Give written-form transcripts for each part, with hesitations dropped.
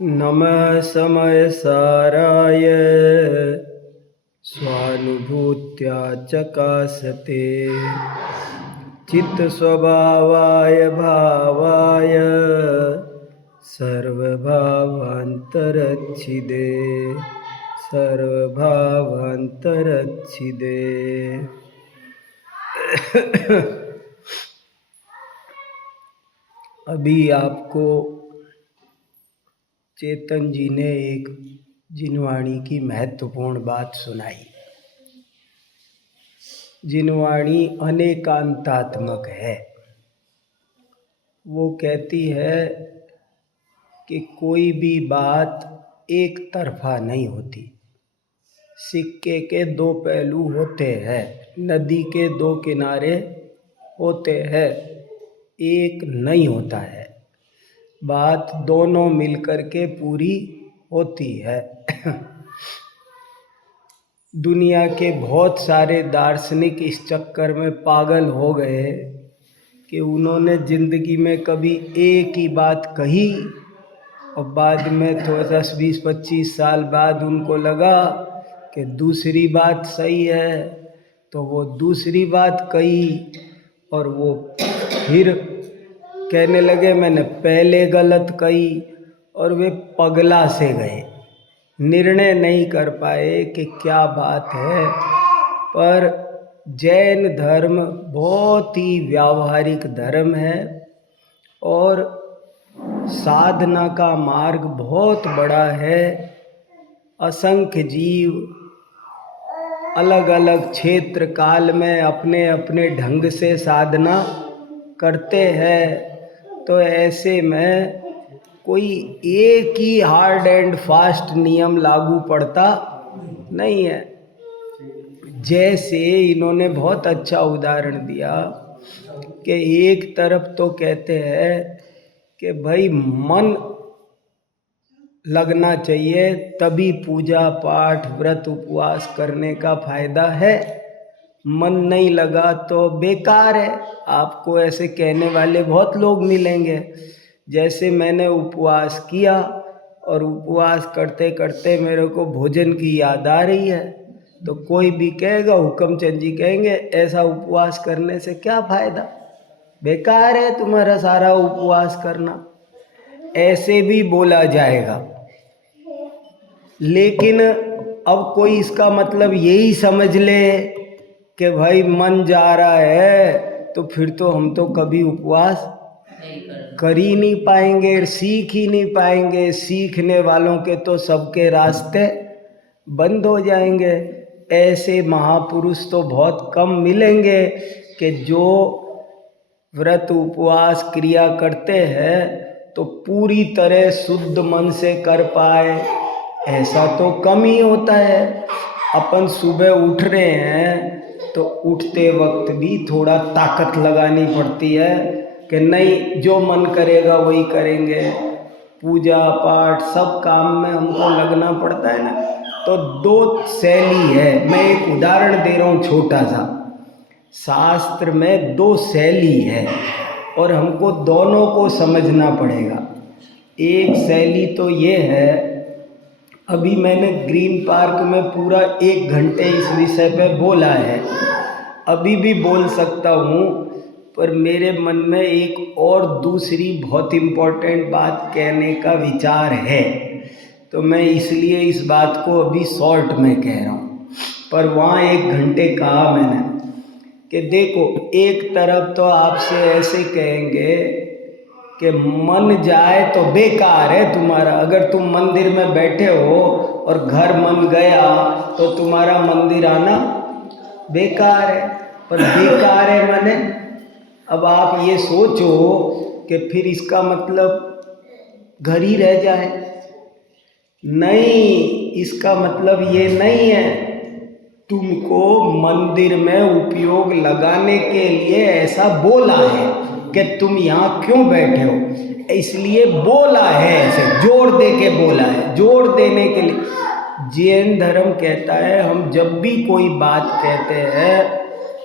नमः समयसाराय स्वानुभूत्या चकासते चित्तस्वभावाय भावाय सर्वभावान्तरच्छिदे सर्वभावान्तरच्छिदे। अभी आपको चेतन जी ने एक जिनवाणी की महत्वपूर्ण बात सुनाई। जिनवाणी अनेकांतात्मक है। वो कहती है कि कोई भी बात एक तरफा नहीं होती। सिक्के के दो पहलू होते हैं, नदी के दो किनारे होते हैं, एक नहीं होता है। बात दोनों मिलकर के पूरी होती है। दुनिया के बहुत सारे दार्शनिक इस चक्कर में पागल हो गए कि उन्होंने जिंदगी में कभी एक ही बात कही और बाद में तो 10-20-25 साल बाद उनको लगा कि दूसरी बात सही है, तो वो दूसरी बात कही और वो फिर कहने लगे मैंने पहले गलत कही, और वे पगला से गए। निर्णय नहीं कर पाए कि क्या बात है। पर जैन धर्म बहुत ही व्यावहारिक धर्म है और साधना का मार्ग बहुत बड़ा है। असंख्य जीव अलग अलग क्षेत्र काल में अपने अपने ढंग से साधना करते हैं। तो ऐसे में कोई एक ही हार्ड एंड फास्ट नियम लागू पड़ता नहीं है। जैसे इन्होंने बहुत अच्छा उदाहरण दिया कि एक तरफ तो कहते हैं कि भाई मन लगना चाहिए, तभी पूजा पाठ व्रत उपवास करने का फायदा है। मन नहीं लगा तो बेकार है। आपको ऐसे कहने वाले बहुत लोग मिलेंगे। जैसे मैंने उपवास किया और उपवास करते करते मेरे को भोजन की याद आ रही है, तो कोई भी कहेगा, हुक्मचंद जी कहेंगे ऐसा उपवास करने से क्या फायदा, बेकार है तुम्हारा सारा उपवास करना, ऐसे भी बोला जाएगा। लेकिन अब कोई इसका मतलब यही समझ ले कि भाई मन जा रहा है तो फिर तो हम तो कभी उपवास कर ही नहीं पाएंगे, सीख ही नहीं पाएंगे। सीखने वालों के तो सबके रास्ते बंद हो जाएंगे। ऐसे महापुरुष तो बहुत कम मिलेंगे कि जो व्रत उपवास क्रिया करते हैं तो पूरी तरह शुद्ध मन से कर पाए। ऐसा तो कम ही होता है। अपन सुबह उठ रहे हैं तो उठते वक्त भी थोड़ा ताकत लगानी पड़ती है कि नहीं जो मन करेगा वही करेंगे। पूजा पाठ सब काम में हमको लगना पड़ता है ना। तो दो शैली है। मैं एक उदाहरण दे रहा हूँ छोटा सा। शास्त्र में दो शैली है और हमको दोनों को समझना पड़ेगा। एक शैली तो ये है, अभी मैंने ग्रीन पार्क में पूरा 1 घंटे इस विषय पे बोला है, अभी भी बोल सकता हूँ, पर मेरे मन में एक और दूसरी बहुत इम्पोर्टेंट बात कहने का विचार है, तो मैं इसलिए इस बात को अभी शॉर्ट में कह रहा हूँ। पर वहाँ 1 घंटे कहा मैंने कि देखो, एक तरफ तो आपसे ऐसे कहेंगे कि मन जाए तो बेकार है तुम्हारा। अगर तुम मंदिर में बैठे हो और घर मन गया तो तुम्हारा मंदिर आना बेकार है। पर बेकार है माने, अब आप ये सोचो कि फिर इसका मतलब घर ही रह जाए। नहीं, इसका मतलब ये नहीं है। तुमको मंदिर में उपयोग लगाने के लिए ऐसा बोला है कि तुम यहाँ क्यों बैठे हो, इसलिए बोला है, ऐसे जोर दे के बोला है, जोर देने के लिए। जैन धर्म कहता है हम जब भी कोई बात कहते हैं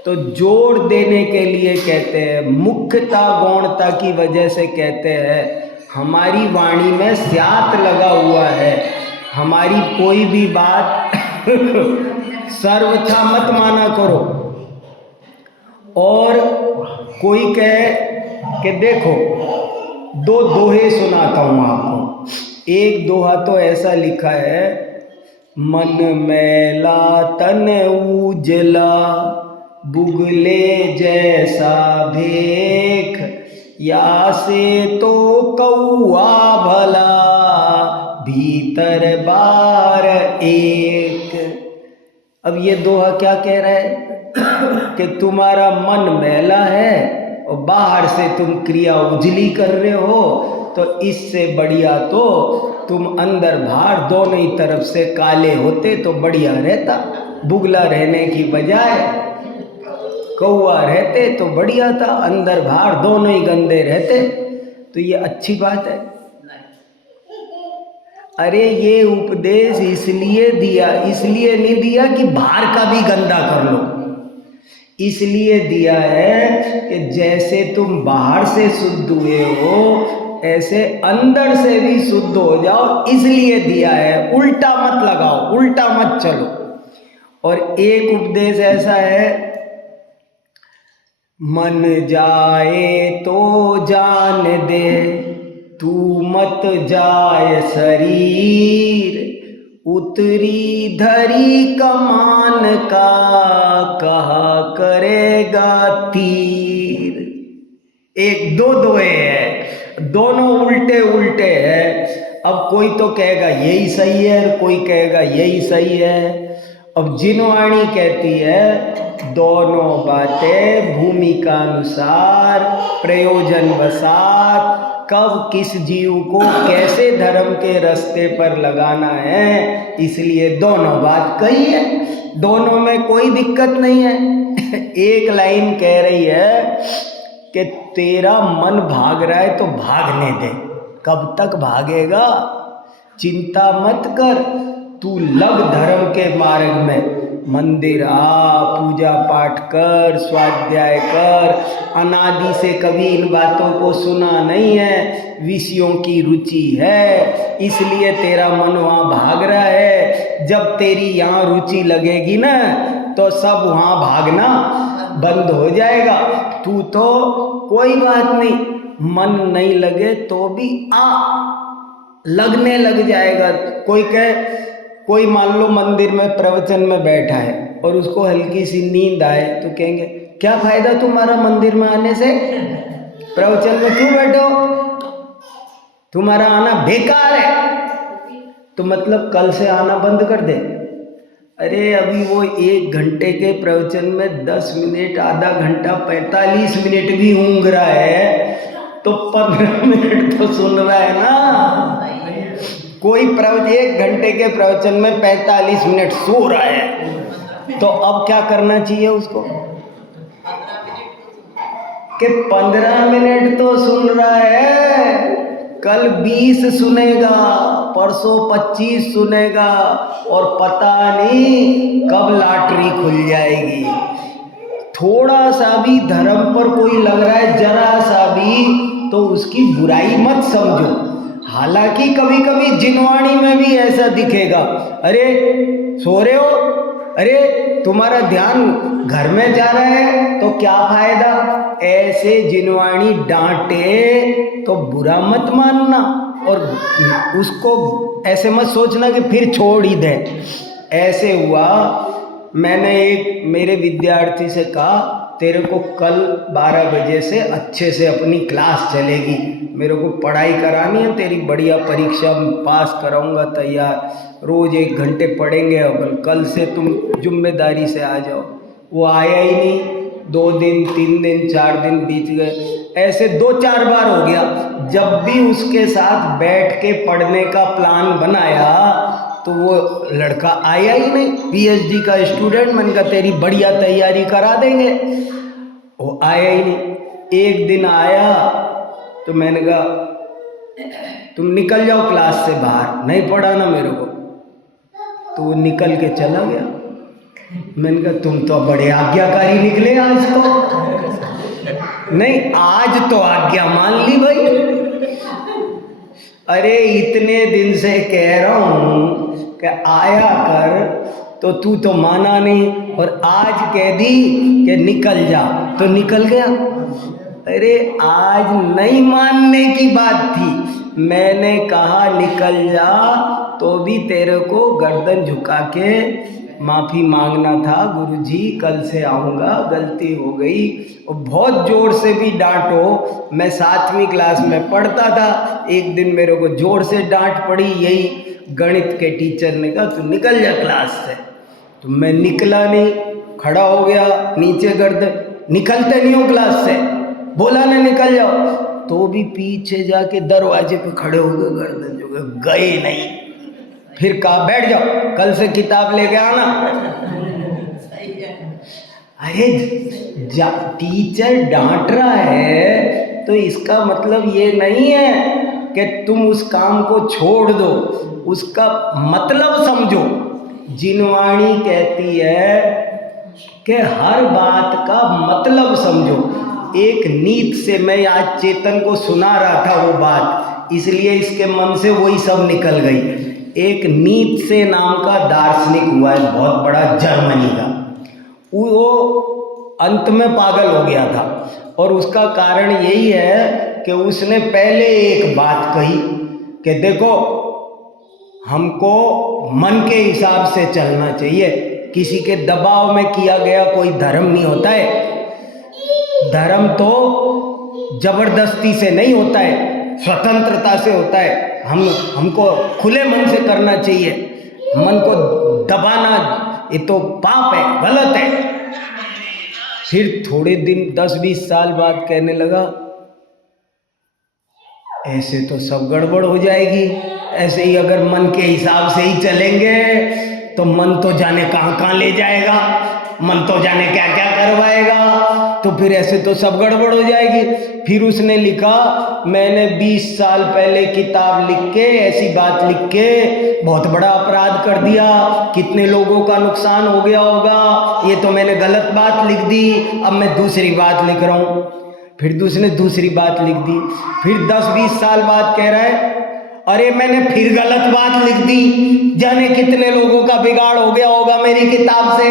तो जोर देने के लिए कहते हैं, मुख्यता गौणता की वजह से कहते हैं। हमारी वाणी में स्यात लगा हुआ है। हमारी कोई भी बात सर्वथा मत माना करो। और कोई कहे कि देखो, दो दोहे सुनाता हूँ आपको। एक दोहा तो ऐसा लिखा है, मन मैला तन उजला, बुगले जैसा भेख, या से तो कौआ भला, भीतर बार एक। अब ये दोहा क्या कह रहा है कि तुम्हारा मन मैला है और बाहर से तुम क्रिया उजली कर रहे हो, तो इससे बढ़िया तो तुम अंदर बाहर दोनों ही तरफ से काले होते तो बढ़िया रहता। बुगला रहने की बजाय कौआ रहते तो बढ़िया था, अंदर बाहर दोनों ही गंदे रहते। तो ये अच्छी बात है। अरे ये उपदेश इसलिए दिया, इसलिए नहीं दिया कि बाहर का भी गंदा कर लो, इसलिए दिया है कि जैसे तुम बाहर से शुद्ध हुए हो ऐसे अंदर से भी शुद्ध हो जाओ, इसलिए दिया है। उल्टा मत लगाओ, उल्टा मत चलो। और एक उपदेश ऐसा है, मन जाए तो जान दे, तू मत जाए शरीर, उतरी धरी कमान का, कहा करेगा तीर। एक दो दोहे है, दोनों उल्टे उल्टे है। अब कोई तो कहेगा यही सही है, कोई कहेगा यही सही है। अब जिनवाणी कहती है दोनों बातें भूमिका अनुसार प्रयोजन वसात कब किस जीव को कैसे धर्म के रास्ते पर लगाना है, इसलिए दोनों बात कही है। दोनों में कोई दिक्कत नहीं है। एक लाइन कह रही है कि तेरा मन भाग रहा है तो भागने दे। कब तक भागेगा? चिंता मत कर, तू लग धर्म के मार्ग में। मंदिर आ, पूजा पाठ कर, स्वाध्याय कर। अनादि से कभी इन बातों को सुना नहीं है, विषयों की रुचि है, इसलिए तेरा मन वहाँ भाग रहा है। जब तेरी यहाँ रुचि लगेगी ना तो सब वहाँ भागना बंद हो जाएगा। तू तो कोई बात नहीं, मन नहीं लगे तो भी लगने लग जाएगा। कोई मान लो मंदिर में प्रवचन में बैठा है और उसको हल्की सी नींद आए तो कहेंगे क्या फायदा तुम्हारा मंदिर में आने से, प्रवचन में क्यों बैठो, तुम्हारा आना बेकार है। तो मतलब कल से आना बंद कर दे। अरे अभी वो 1 घंटे के प्रवचन में 10 मिनट, आधा घंटा, 45 मिनट भी ऊँघ रहा है तो 15 मिनट तो सुन रहा है ना। कोई 1 घंटे के प्रवचन में 45 मिनट सो रहा है, तो अब क्या करना चाहिए उसको कि 15 मिनट तो सुन रहा है, कल 20 सुनेगा, परसों 25 सुनेगा और पता नहीं कब लॉटरी खुल जाएगी। थोड़ा सा भी धर्म पर कोई लग रहा है, जरा सा भी, तो उसकी बुराई मत समझो। हालांकि कभी कभी जिनवाणी में भी ऐसा दिखेगा, अरे सो रहे हो, अरे तुम्हारा ध्यान घर में जा रहा है तो क्या फायदा। ऐसे जिनवाणी डांटे तो बुरा मत मानना और उसको ऐसे मत सोचना कि फिर छोड़ ही दे। ऐसे हुआ, मैंने एक मेरे विद्यार्थी से कहा तेरे को कल 12 बजे से अच्छे से अपनी क्लास चलेगी, मेरे को पढ़ाई करानी है, तेरी बढ़िया परीक्षा पास कराऊंगा, तैयार, रोज़ 1 घंटे पढ़ेंगे अपन, कल से तुम जिम्मेदारी से आ जाओ। वो आया ही नहीं। 2 दिन 3 दिन 4 दिन बीत गए, ऐसे 2-4 बार हो गया। जब भी उसके साथ बैठ के पढ़ने का प्लान बनाया तो वो लड़का आया ही नहीं। PhD का स्टूडेंट, मैंने कहा तेरी बढ़िया तैयारी करा देंगे, वो आया ही नहीं। एक दिन आया तो मैंने कहा तुम निकल जाओ क्लास से बाहर, नहीं पढ़ाना मेरे को। तो वो निकल के चला गया। मैंने कहा तुम तो बड़े आज्ञाकारी निकले आज तो। नहीं, आज तो आज्ञा मान ली भाई। अरे इतने दिन से कह रहा हूँ कि आया कर, तो तू तो माना नहीं, और आज कह दी कि निकल जा तो निकल गया। अरे आज नहीं मानने की बात थी, मैंने कहा निकल जा तो भी तेरे को गर्दन झुका के माफ़ी मांगना था, गुरुजी कल से आऊँगा, गलती हो गई। और बहुत ज़ोर से भी डांटो, मैं 7वीं क्लास में पढ़ता था, एक दिन मेरे को ज़ोर से डांट पड़ी, यही गणित के टीचर ने कहा तू निकल जा क्लास से। तो मैं निकला नहीं, खड़ा हो गया नीचे गर्दन, निकलते नहीं हो क्लास से, बोला ना निकल जाओ, तो भी पीछे जाके दरवाजे पे खड़े हो गए, गर्दन जो गए नहीं। फिर कहा बैठ जाओ, कल से किताब लेके आना। अरे टीचर डांट रहा है तो इसका मतलब ये नहीं है कि तुम उस काम को छोड़ दो, उसका मतलब समझो। जिनवाणी कहती है कि हर बात का मतलब समझो। एक नीत से मैं आज चेतन को सुना रहा था वो बात, इसलिए इसके मन से वही सब निकल गई। एक नीत्शे नाम का दार्शनिक हुआ है, बहुत बड़ा, जर्मनी का। वो अंत में पागल हो गया था, और उसका कारण यही है कि उसने पहले एक बात कही कि देखो हमको मन के हिसाब से चलना चाहिए, किसी के दबाव में किया गया कोई धर्म नहीं होता है। धर्म तो जबरदस्ती से नहीं होता है, स्वतंत्रता से होता है। हमको खुले मन से करना चाहिए, मन को दबाना ये तो पाप है, गलत है। फिर थोड़े दिन 10-20 साल बाद कहने लगा ऐसे तो सब गड़बड़ हो जाएगी, ऐसे ही अगर मन के हिसाब से ही चलेंगे तो मन तो जाने कहाँ कहाँ ले जाएगा, मन तो जाने क्या क्या करवाएगा, तो फिर ऐसे तो सब गड़बड़ हो जाएगी। फिर उसने लिखा मैंने 20 साल पहले किताब लिख के, ऐसी बात लिख के बहुत बड़ा अपराध कर दिया, कितने लोगों का नुकसान हो गया होगा, ये तो मैंने गलत बात लिख दी, अब मैं दूसरी बात लिख रहा हूँ। फिर उसने दूसरी बात लिख दी। फिर 10-20 साल बाद कह रहा है अरे मैंने फिर गलत बात लिख दी, जाने कितने लोगों का बिगाड़ हो गया होगा मेरी किताब से।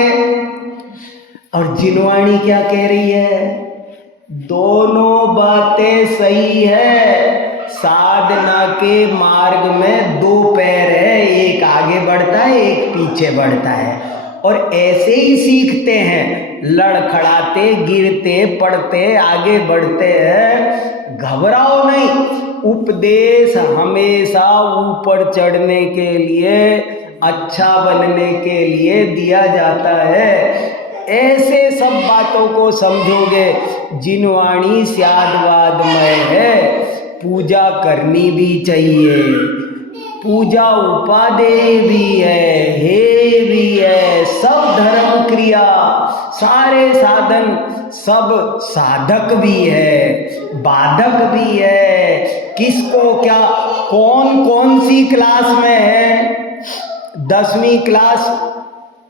और जिनवाणी क्या कह रही है, दोनों बातें सही है, साधना के मार्ग में 2 पैर है, एक आगे बढ़ता है एक पीछे बढ़ता है, और ऐसे ही सीखते हैं, लड़खड़ाते गिरते पड़ते आगे बढ़ते हैं। घबराओ नहीं, उपदेश हमेशा ऊपर चढ़ने के लिए, अच्छा बनने के लिए दिया जाता है। ऐसे सब बातों को समझोगे, जिनवाणी स्यादवादमय है, पूजा करनी भी चाहिए, पूजा उपादेय भी है, हे भी है, सब धर्म क्रिया, सारे साधन, सब साधक भी है, बाधक भी है। किसको क्या, कौन कौन सी क्लास में है, 10वीं क्लास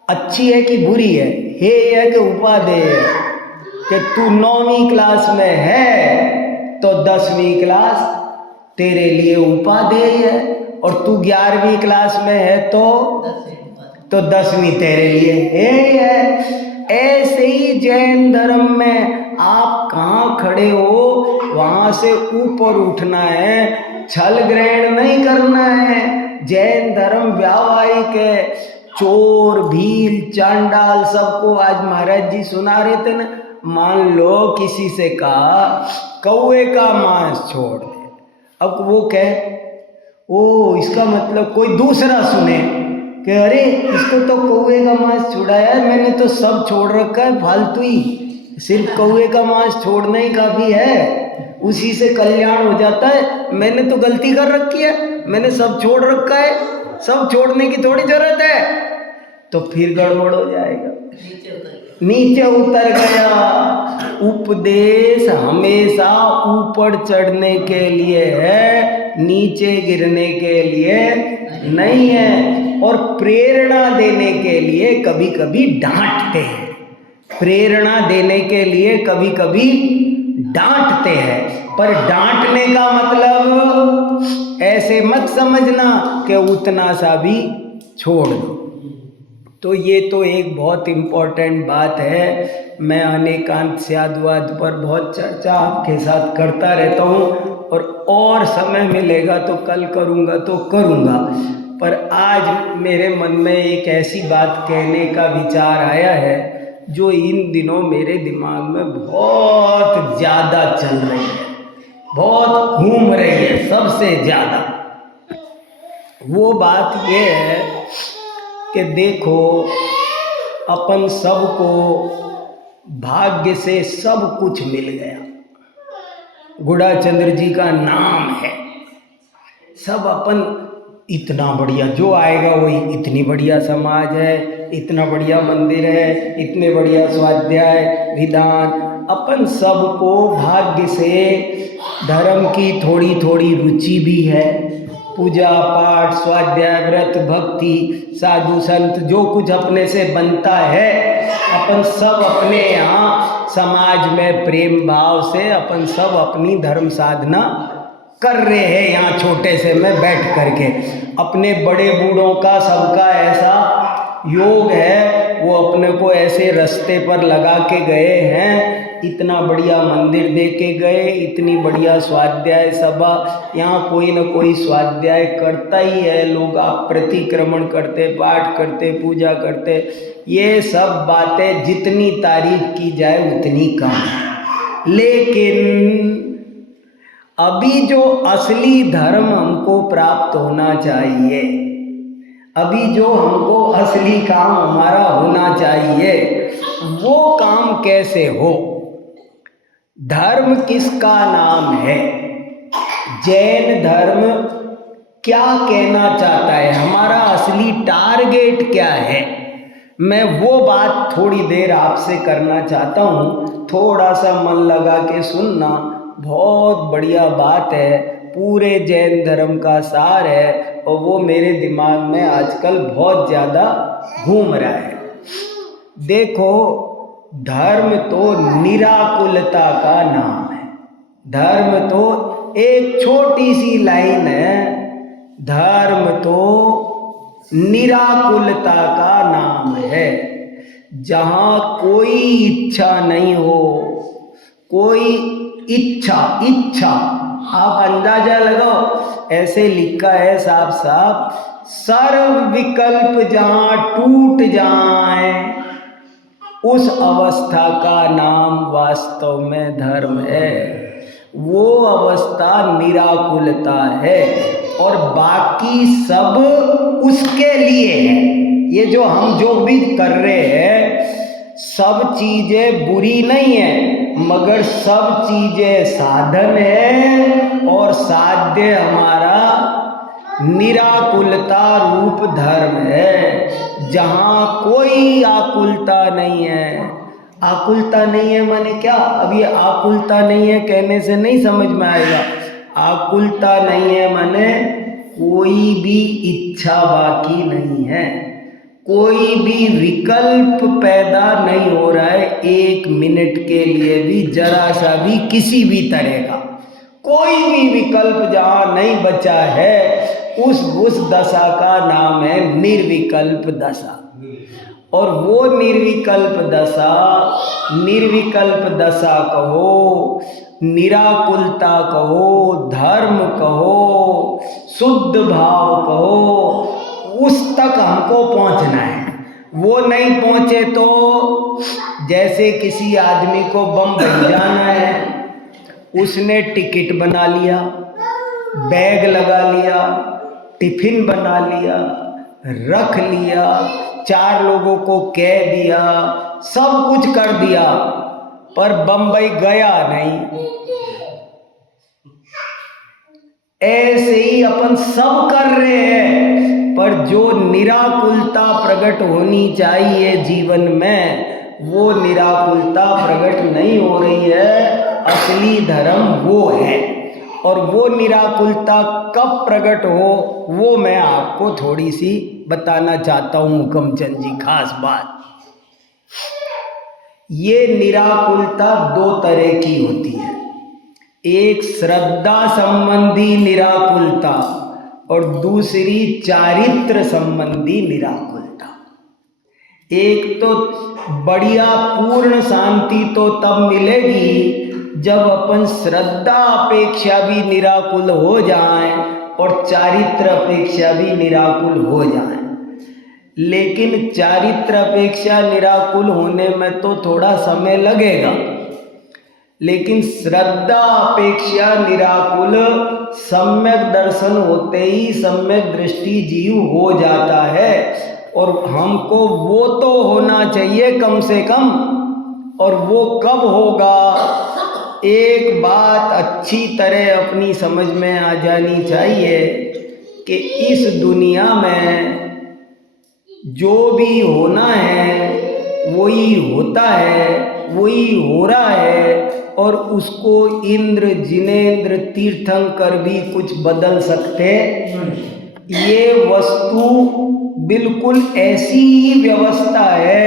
अच्छी है कि बुरी है, हे है कि उपादेय है, कि तू 9वीं क्लास में है तो 10वीं क्लास तेरे लिए उपादेय है, और तू 11वीं क्लास में है तो 10वीं तेरे लिए हे है। ऐसे ही जैन धर्म में आप कहाँ खड़े हो वहाँ से ऊपर उठना है, छल ग्रहण नहीं करना है। जैन धर्म व्यावहारिक है, चोर भील चांडाल सबको, आज महाराज जी सुना रहे थे ना, मान लो किसी से कहा कौवे का मांस छोड़ दे, अब वो कहे ओ इसका मतलब कोई दूसरा सुने कि अरे इसको तो कौवे का मांस छुड़ाया है, मैंने तो सब छोड़ रखा है, फालतू ही, सिर्फ कौवे का मांस छोड़ना ही काफ़ी है, उसी से कल्याण हो जाता है। मैंने तो गलती कर रखी है, मैंने सब छोड़ रखा है, सब छोड़ने की थोड़ी जरूरत है, तो फिर गड़बड़ हो जाएगा, नीचे उतर गया। उपदेश हमेशा ऊपर चढ़ने के लिए है, नीचे गिरने के लिए नहीं है। और प्रेरणा देने के लिए कभी कभी डांटते हैं, प्रेरणा देने के लिए कभी कभी डांटते हैं, पर डांटने का मतलब ऐसे मत समझना कि उतना सा भी छोड़ दो। तो ये तो एक बहुत इम्पोर्टेंट बात है। मैं अनेकांत साधुवाद पर बहुत चर्चा आपके साथ करता रहता हूँ और समय मिलेगा तो कल करूँगा तो करूँगा, पर आज मेरे मन में एक ऐसी बात कहने का विचार आया है जो इन दिनों मेरे दिमाग में बहुत ज़्यादा चल रही है, बहुत घूम रही है सबसे ज़्यादा। वो बात ये है कि देखो, अपन सबको भाग्य से सब कुछ मिल गया। गुड़ाचंद्र जी का नाम है, सब अपन इतना बढ़िया, जो आएगा वही, इतनी बढ़िया समाज है, इतना बढ़िया मंदिर है, इतने बढ़िया स्वाध्याय विधान। अपन सबको भाग्य से धर्म की थोड़ी थोड़ी रुचि भी है, पूजा पाठ स्वाध्याय व्रत भक्ति साधु संत जो कुछ अपने से बनता है, अपन सब अपने यहाँ समाज में प्रेम भाव से अपन सब अपनी धर्म साधना कर रहे हैं। यहाँ छोटे से में बैठ करके अपने बड़े बूढ़ों का सबका ऐसा योग है, वो अपने को ऐसे रास्ते पर लगा के गए हैं, इतना बढ़िया मंदिर दे के गए, इतनी बढ़िया स्वाध्याय सभा, यहाँ कोई न कोई स्वाध्याय करता ही है, लोग आप प्रतिक्रमण करते, पाठ करते, पूजा करते। ये सब बातें जितनी तारीफ की जाए उतनी कम है। लेकिन अभी जो असली धर्म हमको प्राप्त होना चाहिए, अभी जो हमको असली काम हमारा होना चाहिए, वो काम कैसे हो? धर्म किसका नाम है? जैन धर्म क्या कहना चाहता है? हमारा असली टारगेट क्या है? मैं वो बात थोड़ी देर आपसे करना चाहता हूँ, थोड़ा सा मन लगा के सुनना। बहुत बढ़िया बात है, पूरे जैन धर्म का सार है और वो मेरे दिमाग में आजकल बहुत ज़्यादा घूम रहा है। देखो, धर्म तो निराकुलता का नाम है। धर्म तो एक छोटी सी लाइन है, धर्म तो निराकुलता का नाम है, जहाँ कोई इच्छा नहीं हो, कोई इच्छा आप अंदाजा लगाओ, ऐसे लिखा है साफ साफ, सर्व विकल्प जहाँ टूट जाए उस अवस्था का नाम वास्तव में धर्म है। वो अवस्था निराकुलता है और बाकी सब उसके लिए है। ये जो हम जो भी कर रहे हैं, सब चीजें बुरी नहीं है, मगर सब चीजें साधन है और साध्य हमारा निराकुलता रूप धर्म है, जहाँ कोई आकुलता नहीं है। आकुलता नहीं है माने क्या? अब ये आकुलता नहीं है कहने से नहीं समझ में आएगा। आकुलता नहीं है माने कोई भी इच्छा बाकी नहीं है, कोई भी विकल्प पैदा नहीं हो रहा है, एक मिनट के लिए भी, जरा सा भी, किसी भी तरह का कोई भी विकल्प जहाँ नहीं बचा है, उस दशा का नाम है निर्विकल्प दशा। और वो निर्विकल्प दशा कहो, निराकुलता कहो, धर्म कहो, शुद्ध भाव कहो, उस तक हमको पहुंचना है। वो नहीं पहुंचे तो जैसे किसी आदमी को बम्बई जाना है, उसने टिकट बना लिया, बैग लगा लिया, टिफिन बना लिया, रख लिया, 4 लोगों को कह दिया, सब कुछ कर दिया, पर बम्बई गया नहीं। ऐसे ही अपन सब कर रहे हैं, पर जो निराकुलता प्रकट होनी चाहिए जीवन में, वो निराकुलता प्रकट नहीं हो रही है। असली धर्म वो है, और वो निराकुलता कब प्रकट हो, वो मैं आपको थोड़ी सी बताना चाहता हूँ हुकमचंद जी। खास बात, ये निराकुलता 2 तरह की होती है। एक श्रद्धा संबंधी निराकुलता और दूसरी चारित्र संबंधी निराकुलता। एक तो बढ़िया पूर्ण शांति तो तब मिलेगी जब अपन श्रद्धा अपेक्षा भी निराकुल हो जाएं और चारित्र अपेक्षा भी निराकुल हो जाएं। लेकिन चारित्र अपेक्षा निराकुल होने में तो थोड़ा समय लगेगा, लेकिन श्रद्धा अपेक्षा निराकुल सम्यक दर्शन होते ही सम्यक दृष्टि जीव हो जाता है। और हमको वो तो होना चाहिए कम से कम। और वो कब होगा? एक बात अच्छी तरह अपनी समझ में आ जानी चाहिए कि इस दुनिया में जो भी होना है वही होता है, वही हो रहा है, और उसको इंद्र जिनेंद्र तीर्थंकर भी कुछ बदल सकते। ये वस्तु बिल्कुल ऐसी ही व्यवस्था है,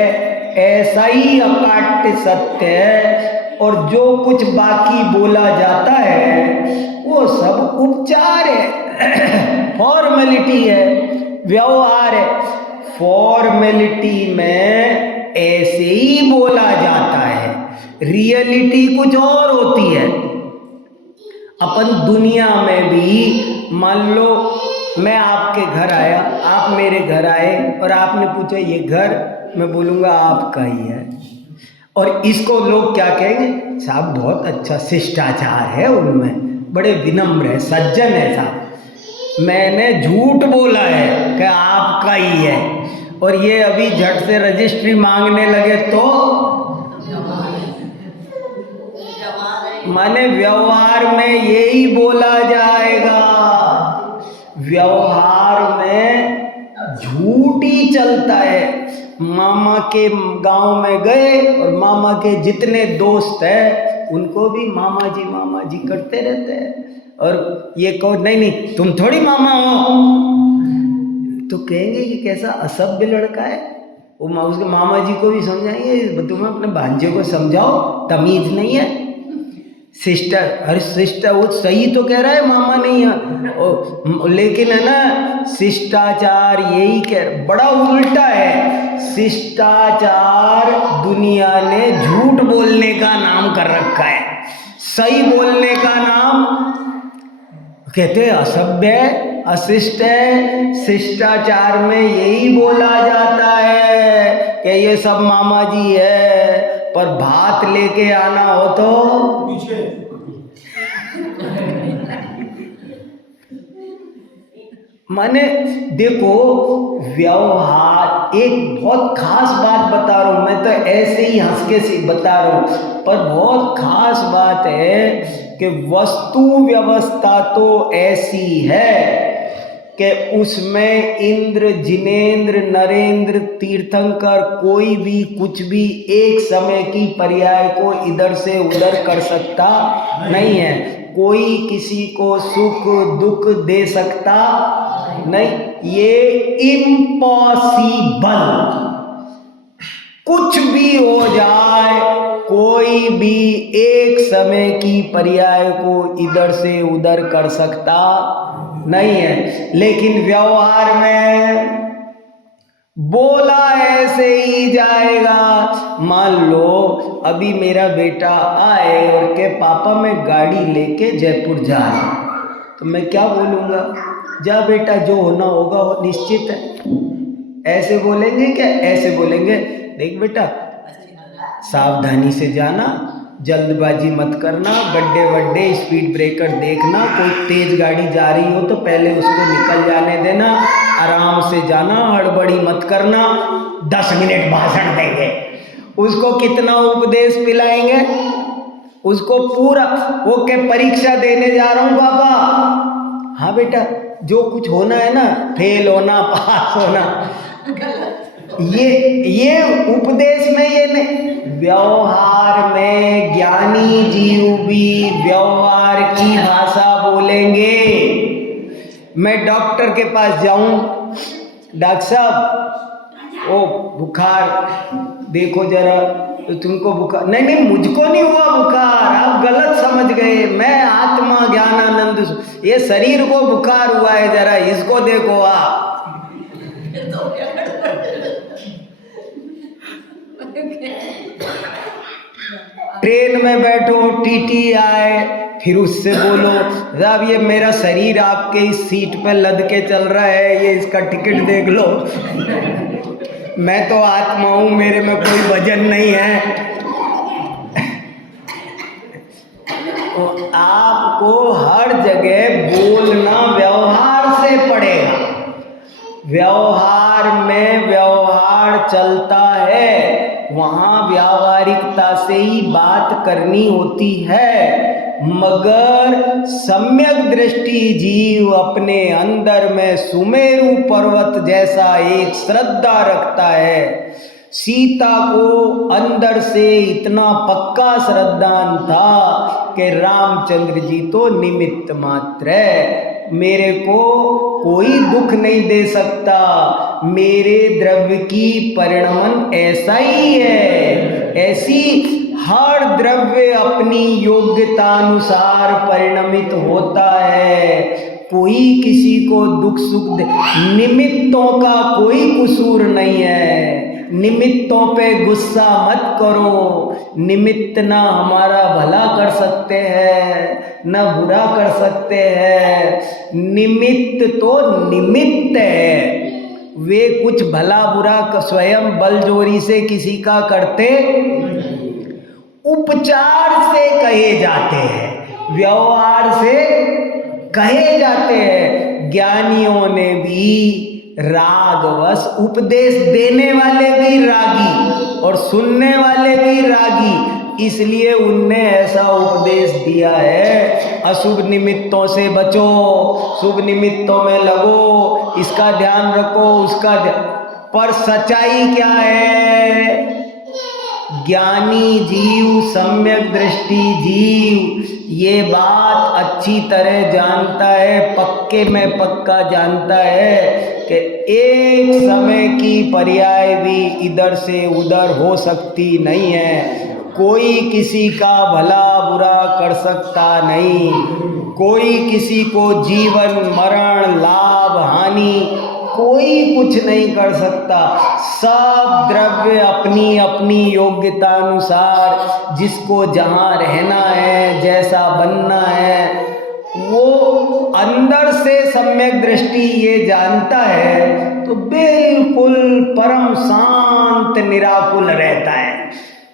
ऐसा ही अकाट्य सत्य है। और जो कुछ बाकी बोला जाता है वो सब उपचार है, फॉर्मेलिटी है, व्यवहार है। फॉर्मेलिटी में ऐसे ही बोला जाता है, रियलिटी कुछ और होती है। अपन दुनिया में भी मान लो मैं आपके घर आया, आप मेरे घर आए और आपने पूछा ये घर, मैं बोलूँगा आपका ही है। और इसको लोग क्या कहेंगे? साहब बहुत अच्छा शिष्टाचार है उनमें, बड़े विनम्र है, सज्जन है साहब। मैंने झूठ बोला है कि आपका ही है, और ये अभी झट से रजिस्ट्री मांगने लगे तो माने व्यवहार में यही बोला जाएगा। व्यवहार में झूठ ही चलता है। मामा के गांव में गए और मामा के जितने दोस्त हैं उनको भी मामा जी करते रहते हैं। और ये कहो नहीं नहीं तुम थोड़ी मामा हो, तो कहेंगे कि कैसा असभ्य लड़का है। वो उसके मामा जी को भी समझाएंगे, तुम्हें अपने भांजे को समझाओ, तमीज नहीं है। सिस्टर, अरे सिस्टर वो सही तो कह रहा है, मामा नहीं है, लेकिन है ना शिष्टाचार यही कह, बड़ा उल्टा है। शिष्टाचार दुनिया ने झूठ बोलने का नाम कर रखा है, सही बोलने का नाम कहते हैं असभ्य, अशिष्ट है। शिष्टाचार में यही बोला जाता है कि ये सब मामा जी है, पर भात लेके आना हो तो पीछे। माने देखो व्यवहार, एक बहुत खास बात बता रहा हूं मैं, तो ऐसे ही हंस के से बता रहा हूं, पर बहुत खास बात है कि वस्तु व्यवस्था तो ऐसी है कि उसमें इंद्र जिनेंद्र नरेंद्र तीर्थंकर कोई भी कुछ भी एक समय की पर्याय को इधर से उधर कर सकता नहीं है। कोई किसी को सुख दुख दे सकता नहीं, ये इम्पॉसिबल। कुछ भी हो जाए, कोई भी एक समय की पर्याय को इधर से उधर कर सकता नहीं है। लेकिन व्यवहार में बोला ऐसे ही जाएगा। मान लो अभी मेरा बेटा आए और के पापा मैं गाड़ी लेके जयपुर जा रहा हूं, तो मैं क्या बोलूँगा? जा बेटा, जो होना होगा वो निश्चित है। ऐसे बोलेंगे क्या? ऐसे बोलेंगे देख बेटा सावधानी से जाना, जल्दबाजी मत करना, गड्ढे वड्ढे स्पीड ब्रेकर देखना, कोई तेज गाड़ी जा रही हो तो पहले उसको निकल जाने देना, आराम से जाना, हड़बड़ी मत करना। 10 मिनट भाषण देंगे, उसको कितना उपदेश पिलाएंगे, उसको पूरा वो के परीक्षा देने जा रहा हूँ पापा। हाँ बेटा, जो कुछ होना है ना, फेल होना पास होना, ये उपदेश में ये नहीं। व्यवहार में ज्ञानी जीव भी व्यवहार की भाषा बोलेंगे। मैं डॉक्टर के पास जाऊं, डॉक्टर साहब ओ बुखार देखो जरा, तो तुमको बुखार नहीं, नहीं मुझको नहीं हुआ बुखार, आप गलत समझ गए। मैं आत्मा ज्ञानानंद, ये शरीर को बुखार हुआ है, जरा इसको देखो आप। ट्रेन में बैठो, टीटी आए, फिर उससे बोलो साहब ये मेरा शरीर आपके इस सीट पे लद के चल रहा है, ये इसका टिकट देख लो। मैं तो आत्मा हूं, मेरे में कोई वजन नहीं है। तो आपको हर जगह बोलना व्यवहार से पड़ेगा। व्यवहार में व्यवहार चलता है, वहाँ व्यावहारिकता से ही बात करनी होती है। मगर सम्यक दृष्टि जीव अपने अंदर में सुमेरु पर्वत जैसा एक श्रद्धा रखता है। सीता को अंदर से इतना पक्का श्रद्धान था कि रामचंद्र जी तो निमित्त मात्र है, मेरे को कोई दुख नहीं दे सकता, मेरे द्रव्य की परिणमन ऐसा ही है। ऐसी हर द्रव्य अपनी योग्यता अनुसार परिणमित होता है, कोई किसी को दुख सुख दे, निमित्तों का कोई कसूर नहीं है। निमित्तों पे गुस्सा मत करो, निमित्त ना हमारा भला कर सकते हैं न बुरा कर सकते हैं। निमित्त तो निमित्त है, वे कुछ भला बुरा स्वयं बलजोरी से किसी का करते, उपचार से कहे जाते हैं, व्यवहार से कहे जाते हैं। ज्ञानियों ने भी रागवश, उपदेश देने वाले भी रागी और सुनने वाले भी रागी, इसलिए उनने ऐसा उपदेश दिया है, अशुभ निमित्तों से बचो, शुभ निमित्तों में लगो, इसका ध्यान रखो, उसका ध्यान। पर सच्चाई क्या है? ज्ञानी जीव, सम्यक दृष्टि जीव ये बात अच्छी तरह जानता है, पक्के में पक्का जानता है कि एक समय की पर्याय भी इधर से उधर हो सकती नहीं है। कोई किसी का भला बुरा कर सकता नहीं, कोई किसी को जीवन मरण लाभ हानि कोई कुछ नहीं कर सकता। सब द्रव्य अपनी अपनी योग्यता अनुसार जिसको जहाँ रहना है, जैसा बनना है, वो अंदर से सम्यक दृष्टि ये जानता है तो बिल्कुल परम शांत निराकुल रहता है।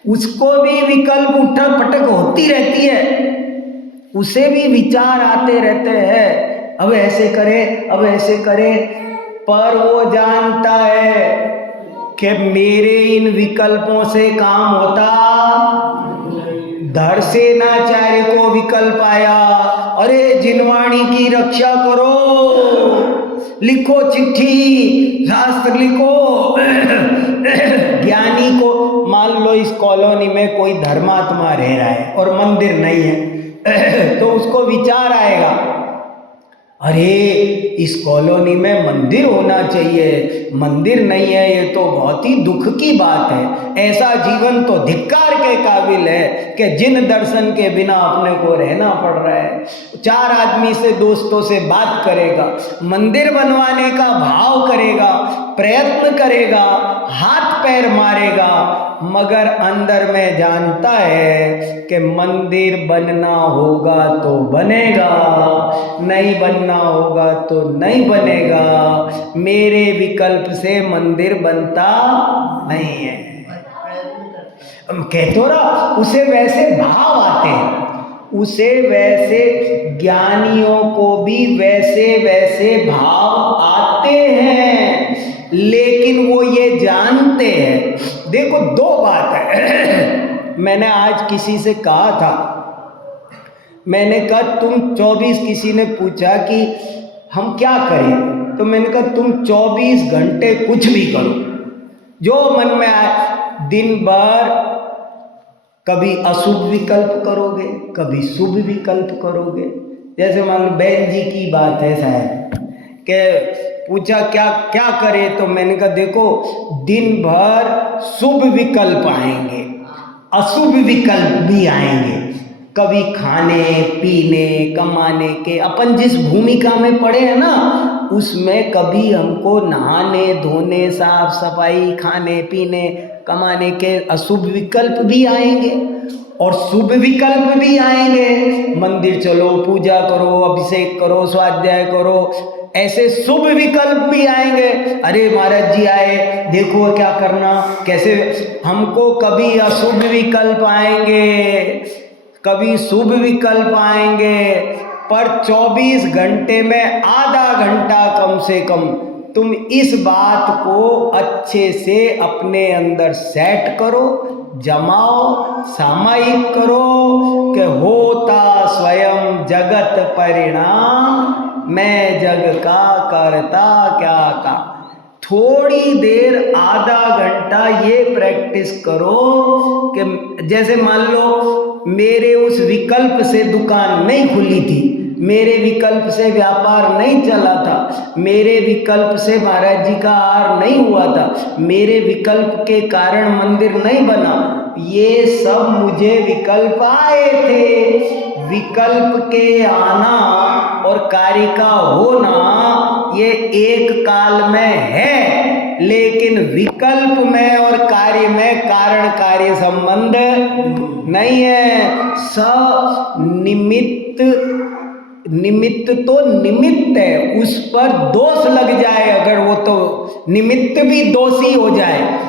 उसको भी विकल्प उठक पटक होती रहती है, उसे भी विचार आते रहते हैं, अब ऐसे करे, अब ऐसे करे, पर वो जानता है कि मेरे इन विकल्पों से काम होता। धरसेनाचार्य को विकल्प आया, अरे जिनवाणी की रक्षा करो, लिखो चिट्ठी, शास्त्र लिखो। ज्ञानी को मान लो इस कॉलोनी में कोई धर्मात्मा रह रहा है और मंदिर नहीं है, तो उसको विचार आएगा, अरे इस कॉलोनी में मंदिर होना चाहिए, मंदिर नहीं है, ये तो बहुत ही दुख की बात है। ऐसा जीवन तो धिक्कार के काबिल है कि जिन दर्शन के बिना अपने को रहना पड़ रहा है। चार आदमी से, दोस्तों से बात करेगा, मंदिर बनवाने का भाव करेगा, प्रयत्न करेगा, हाथ पैर मारेगा, मगर अंदर में जानता है कि मंदिर बनना होगा तो बनेगा, नहीं बनना होगा तो नहीं बनेगा। मेरे विकल्प से मंदिर बनता नहीं है। कह तो रहा, उसे वैसे भाव आते हैं, उसे वैसे, ज्ञानियों को भी वैसे वैसे भाव आते हैं, लेकिन वो ये जानते हैं। देखो दो बात है। मैंने आज किसी से कहा था, मैंने कहा तुम 24, किसी ने पूछा कि हम क्या करें, तो मैंने कहा तुम 24 घंटे कुछ भी करो, जो मन में आए। दिन भर कभी अशुभ विकल्प करोगे, कभी शुभ विकल्प करोगे। जैसे मान लो बहन जी की बात है शायद, कि पूछा क्या क्या करे, तो मैंने कहा देखो दिन भर शुभ विकल्प आएंगे, अशुभ विकल्प भी आएंगे। कभी खाने पीने कमाने के, अपन जिस भूमिका में पड़े हैं ना, उसमें कभी हमको नहाने धोने साफ सफाई खाने पीने कमाने के अशुभ विकल्प भी आएंगे और शुभ विकल्प भी आएंगे। मंदिर चलो, पूजा करो, अभिषेक करो, स्वाध्याय करो, ऐसे शुभ विकल्प भी आएंगे। अरे महाराज जी आए, देखो क्या करना, कैसे। हमको कभी अशुभ विकल्प आएंगे, कभी शुभ विकल्प आएंगे, पर 24 घंटे में आधा घंटा कम से कम तुम इस बात को अच्छे से अपने अंदर सेट करो, जमाओ, सामायिक करो कि होता स्वयं जगत परिणाम, मैं जग का करता क्या का। थोड़ी देर आधा घंटा ये प्रैक्टिस करो कि जैसे मान लो मेरे उस विकल्प से दुकान नहीं खुली थी, मेरे विकल्प से व्यापार नहीं चला था, मेरे विकल्प से महाराज जी का आहार नहीं हुआ था, मेरे विकल्प के कारण मंदिर नहीं बना, ये सब मुझे विकल्प आए थे। विकल्प के आना और कार्य का होना ये एक काल में है, लेकिन विकल्प में और कार्य में कारण कार्य संबंध नहीं है। निमित्त तो निमित्त है, उस पर दोष लग जाए अगर वो तो निमित्त भी दोषी हो जाए,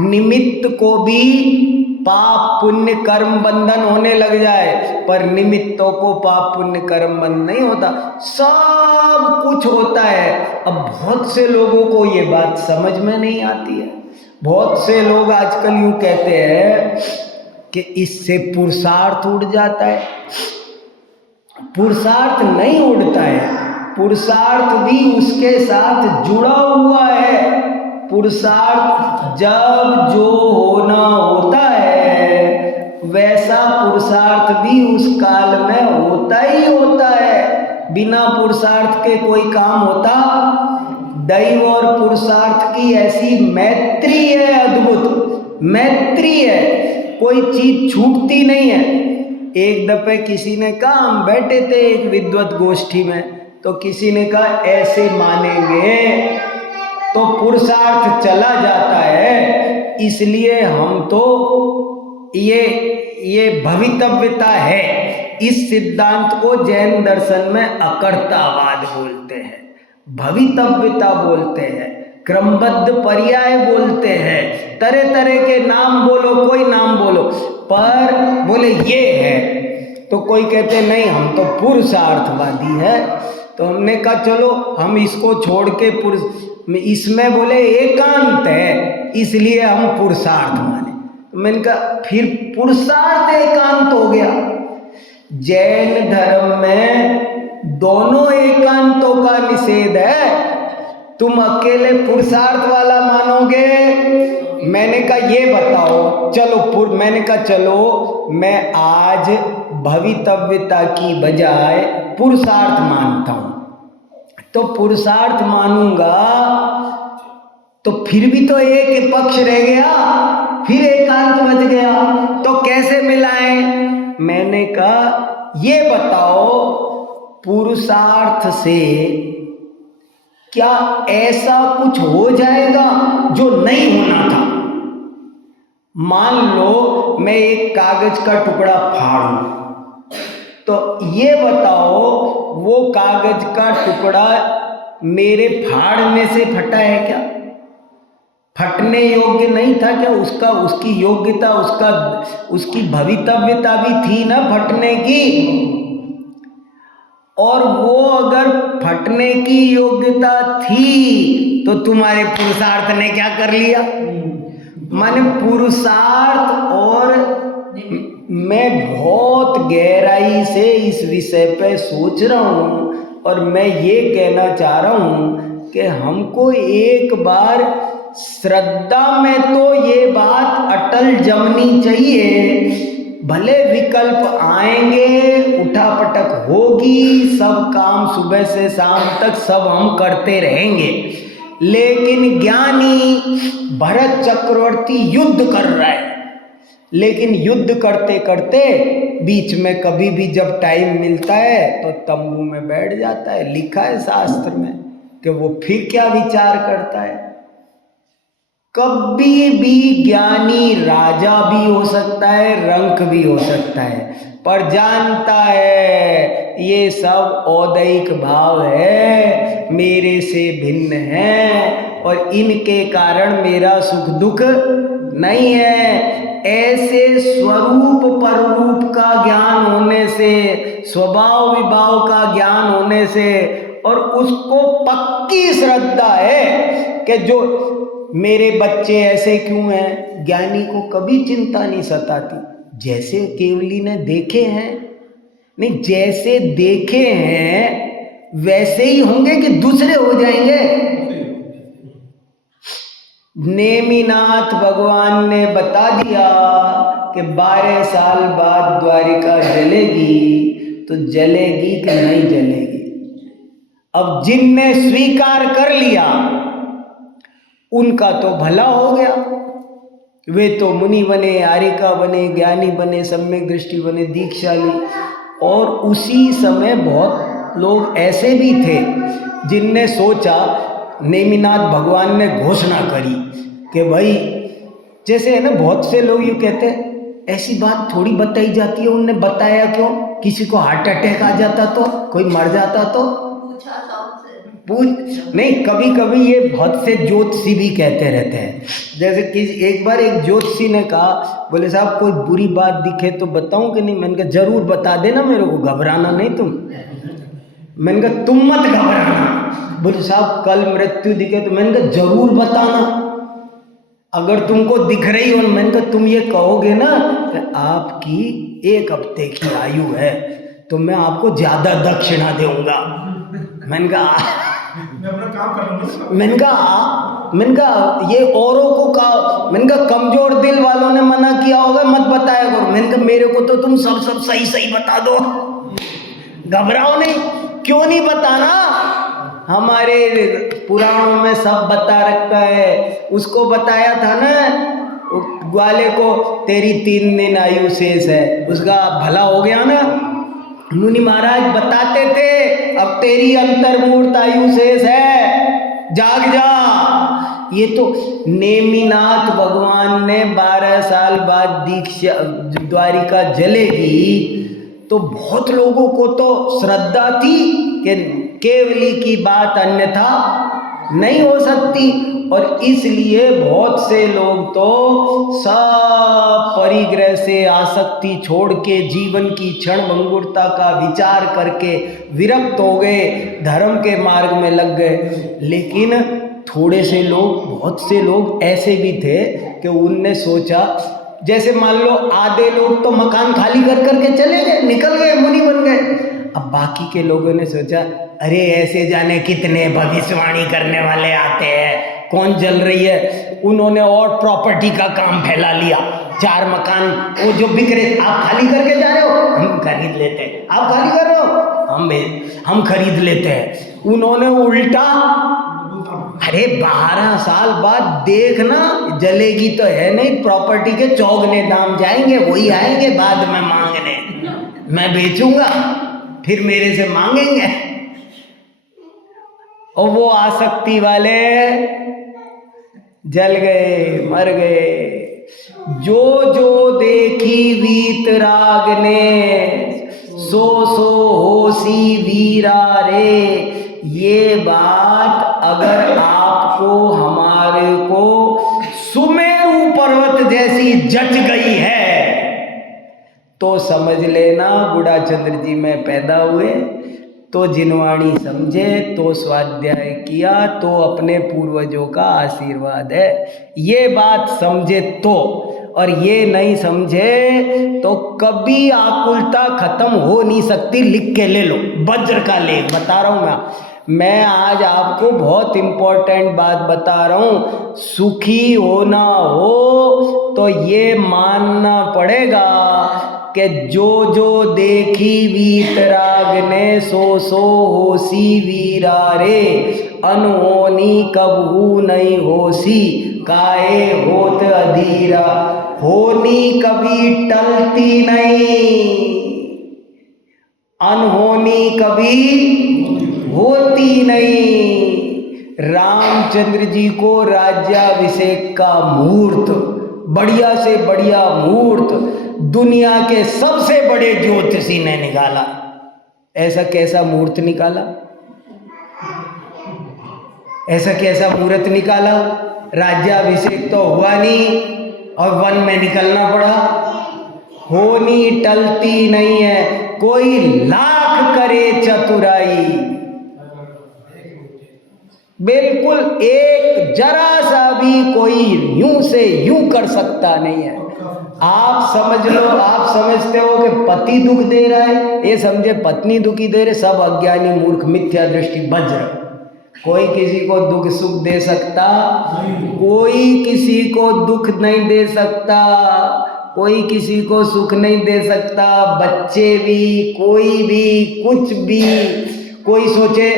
निमित्त को भी पाप पुण्य कर्म बंधन होने लग जाए, पर निमित्तों को पाप पुण्य कर्म बंधन नहीं होता, सब कुछ होता है। अब बहुत से लोगों को ये बात समझ में नहीं आती है। बहुत से लोग आजकल यूं कहते हैं कि इससे पुरुषार्थ उड़ जाता है। पुरुषार्थ नहीं उड़ता है, पुरुषार्थ भी उसके साथ जुड़ा हुआ है। पुरुषार्थ जब जो होना होता है वैसा पुरुषार्थ भी उस काल में होता ही होता है। बिना पुरुषार्थ के कोई काम होता? दैव और पुरुषार्थ की ऐसी मैत्री है, अद्भुत मैत्री है, कोई चीज छूटती नहीं है। एक दफे किसी ने कहा, हम बैठे थे एक विद्वत गोष्ठी में, तो किसी ने कहा ऐसे मानेंगे तो पुरुषार्थ चला जाता है, इसलिए हम तो ये भवितव्यता है। इस सिद्धांत को जैन दर्शन में अकर्तावाद बोलते हैं, भवितव्यता बोलते हैं, क्रमबद्ध पर्याय बोलते हैं, तरह तरह के नाम बोलो, कोई नाम बोलो, पर बोले ये है। तो कोई कहते नहीं हम तो पुरुषार्थवादी है। तो हमने कहा चलो हम इसको छोड़ के इसमें बोले एकांत है, इसलिए हम पुरुषार्थ माने। तो मैंने कहा फिर पुरुषार्थ एकांत हो गया। जैन धर्म में दोनों एकांतों का निषेध है। तुम अकेले पुरुषार्थ वाला मानोगे? मैंने कहा ये बताओ, चलो मैंने कहा चलो मैं आज भवितव्यता की बजाय पुरुषार्थ मानता हूं। तो पुरुषार्थ मानूंगा तो फिर भी तो एक पक्ष रह गया, फिर एकांत बच गया, तो कैसे मिलाएं? मैंने कहा ये बताओ, पुरुषार्थ से क्या ऐसा कुछ हो जाएगा जो नहीं होना था? मान लो मैं एक कागज का टुकड़ा फाड़ूं, तो ये बताओ वो कागज का टुकड़ा मेरे फाड़ने से फटा है क्या? फटने योग्य नहीं था क्या? उसकी योग्यता, उसकी भवितव्यता भी थी ना फटने की। और वो अगर फटने की योग्यता थी तो तुम्हारे पुरुषार्थ ने क्या कर लिया? माने पुरुषार्थ। और मैं बहुत गहराई से इस विषय पे सोच रहा हूँ और मैं ये कहना चाह रहा हूँ कि हमको एक बार श्रद्धा में तो ये बात अटल जमनी चाहिए। भले विकल्प आएंगे, उठापटक होगी, सब काम सुबह से शाम तक सब हम करते रहेंगे, लेकिन ज्ञानी भरत चक्रवर्ती युद्ध कर रहा है, लेकिन युद्ध करते करते बीच में कभी भी जब टाइम मिलता है तो तंबू में बैठ जाता है। लिखा है शास्त्र में कि वो फिर क्या विचार करता है। कभी भी ज्ञानी राजा भी हो सकता है, रंक भी हो सकता है, पर जानता है ये सब औदैहिक भाव है, मेरे से भिन्न है और इनके कारण मेरा सुख दुख नहीं है। ऐसे स्वरूप पररूप का ज्ञान होने से, स्वभाव विभाव का ज्ञान होने से, और उसको पक्की श्रद्धा है कि जो मेरे बच्चे ऐसे क्यों हैं, ज्ञानी को कभी चिंता नहीं सताती। जैसे केवली ने देखे हैं, नहीं जैसे देखे हैं वैसे ही होंगे कि दूसरे हो जाएंगे। नेमिनाथ भगवान ने बता दिया कि 12 साल बाद द्वारिका जलेगी, तो जलेगी कि नहीं जलेगी। अब जिनने स्वीकार कर लिया उनका तो भला हो गया, वे तो मुनि बने, आरिका बने, ज्ञानी बने, सम्यक दृष्टि बने, दीक्षाली। और उसी समय बहुत लोग ऐसे भी थे जिनने सोचा, नेमिनाथ भगवान ने घोषणा करी कि भाई, जैसे है ना, बहुत से लोग यूँ कहते हैं ऐसी बात थोड़ी बताई जाती है, उनने बताया क्यों? किसी को हार्ट अटैक आ जाता तो, कोई मर जाता तो पूछ नहीं। कभी कभी ये बहुत से ज्योतिषी भी कहते रहते हैं। जैसे कि एक बार एक ज्योतिषी ने कहा, बोले साहब कोई बुरी बात दिखे तो बताऊं कि नहीं? मैंने कहा जरूर बता देना मेरे को, घबराना नहीं तुम। मैंने कहा तुम मत घबराना। बोले साहब कल मृत्यु दिखे तो? मैंने कहा जरूर बताना अगर तुमको दिख रही हो। मैंने कहा तुम ये कहोगे ना कि आपकी 1 हफ्ते की आयु है तो मैं आपको ज्यादा दक्षिणा दूंगा। मैंने कहा मैंने कहा ये औरों को कहा, मैंने कहा कमजोर दिल वालों ने मना किया होगा मत बताया करो। मैंने कहा मेरे को तो तुम सब सही बता दो, घबराओ नहीं। क्यों नहीं बताना? हमारे पुराणों में सब बता रखा है। उसको बताया था ना ग्वाले को, तेरी 3 दिन आयु शेष है, उसका भला हो गया ना। मुनि महाराज बताते थे अब तेरी अंतर्मूर्त आयु शेष है, जाग जा। ये तो नेमिनाथ भगवान ने 12 साल बाद दीक्षा, द्वारिका जलेगी तो बहुत लोगों को तो श्रद्धा थी कि केवली की बात अन्यथा नहीं हो सकती, और इसलिए बहुत से लोग तो सब परिग्रह से आसक्ति छोड़ के जीवन की क्षण भंगुरता का विचार करके विरक्त हो गए, धर्म के मार्ग में लग गए। लेकिन थोड़े से लोग, बहुत से लोग ऐसे भी थे कि उनने सोचा, जैसे मान लो आधे लोग तो मकान खाली कर करके चले गए, निकल गए, मुनि बन गए। अब बाकी के लोगों ने सोचा अरे ऐसे जाने कितने भविष्यवाणी करने वाले आते हैं, कौन जल रही है। उन्होंने और प्रॉपर्टी का काम फैला लिया। 4 मकान वो जो बिक रहे, आप खाली करके जा रहे हो, हम खरीद लेते हैं। आप खाली कर रहे हो, हम खरीद लेते हैं। उन्होंने उल्टा, अरे 12 साल बाद देखना, जलेगी तो है नहीं, प्रॉपर्टी के चौगने दाम जाएंगे, वही आएंगे बाद में मांगने, मैं बेचूंगा फिर मेरे से मांगेंगे। और वो आसक्ति वाले जल गए, मर गए। जो जो देखी वीतराग ने, सो होसी वीरा रे। ये बात अगर आपको, हमारे को सुमेरु पर्वत जैसी जच गई है तो समझ लेना गुड़ाचंद्र जी में पैदा हुए तो जिनवाणी समझे, तो स्वाध्याय किया तो अपने पूर्वजों का आशीर्वाद है। ये बात समझे तो, और ये नहीं समझे तो कभी आकुलता खत्म हो नहीं सकती। लिख के ले लो, वज्र का लेख बता रहा हूँ मैं आज आपको बहुत इंपॉर्टेंट बात बता रहा हूँ। सुखी होना हो तो ये मानना पड़ेगा कि जो जो देखी वीतराग ने, सो होसी वीरा रे। अनहोनी कबहू नहीं होसी, काहे होत अधीरा। होनी कभी टलती नहीं, अनहोनी कभी होती नहीं। रामचंद्र जी को राज्याभिषेक का मुहूर्त, बढ़िया से बढ़िया मुहूर्त दुनिया के सबसे बड़े ज्योतिषी ने निकाला। ऐसा कैसा मुहूर्त निकाला, ऐसा कैसा मुहूर्त निकाला? राज्याभिषेक तो हुआ नहीं और वन में निकलना पड़ा। होनी टलती नहीं है, कोई लाख करे चतुराई, बिल्कुल एक जरा सा भी कोई यूं से यूं कर सकता नहीं है। आप समझ लो, आप समझते हो कि पति दुख दे रहा है, ये समझे पत्नी दुखी दे रहे। सब अज्ञानी मूर्ख मिथ्या दृष्टि वज्र। कोई किसी को दुख सुख दे सकता, कोई किसी को दुख नहीं दे सकता, कोई किसी को सुख नहीं दे सकता। बच्चे भी, कोई भी, कुछ भी। कोई सोचे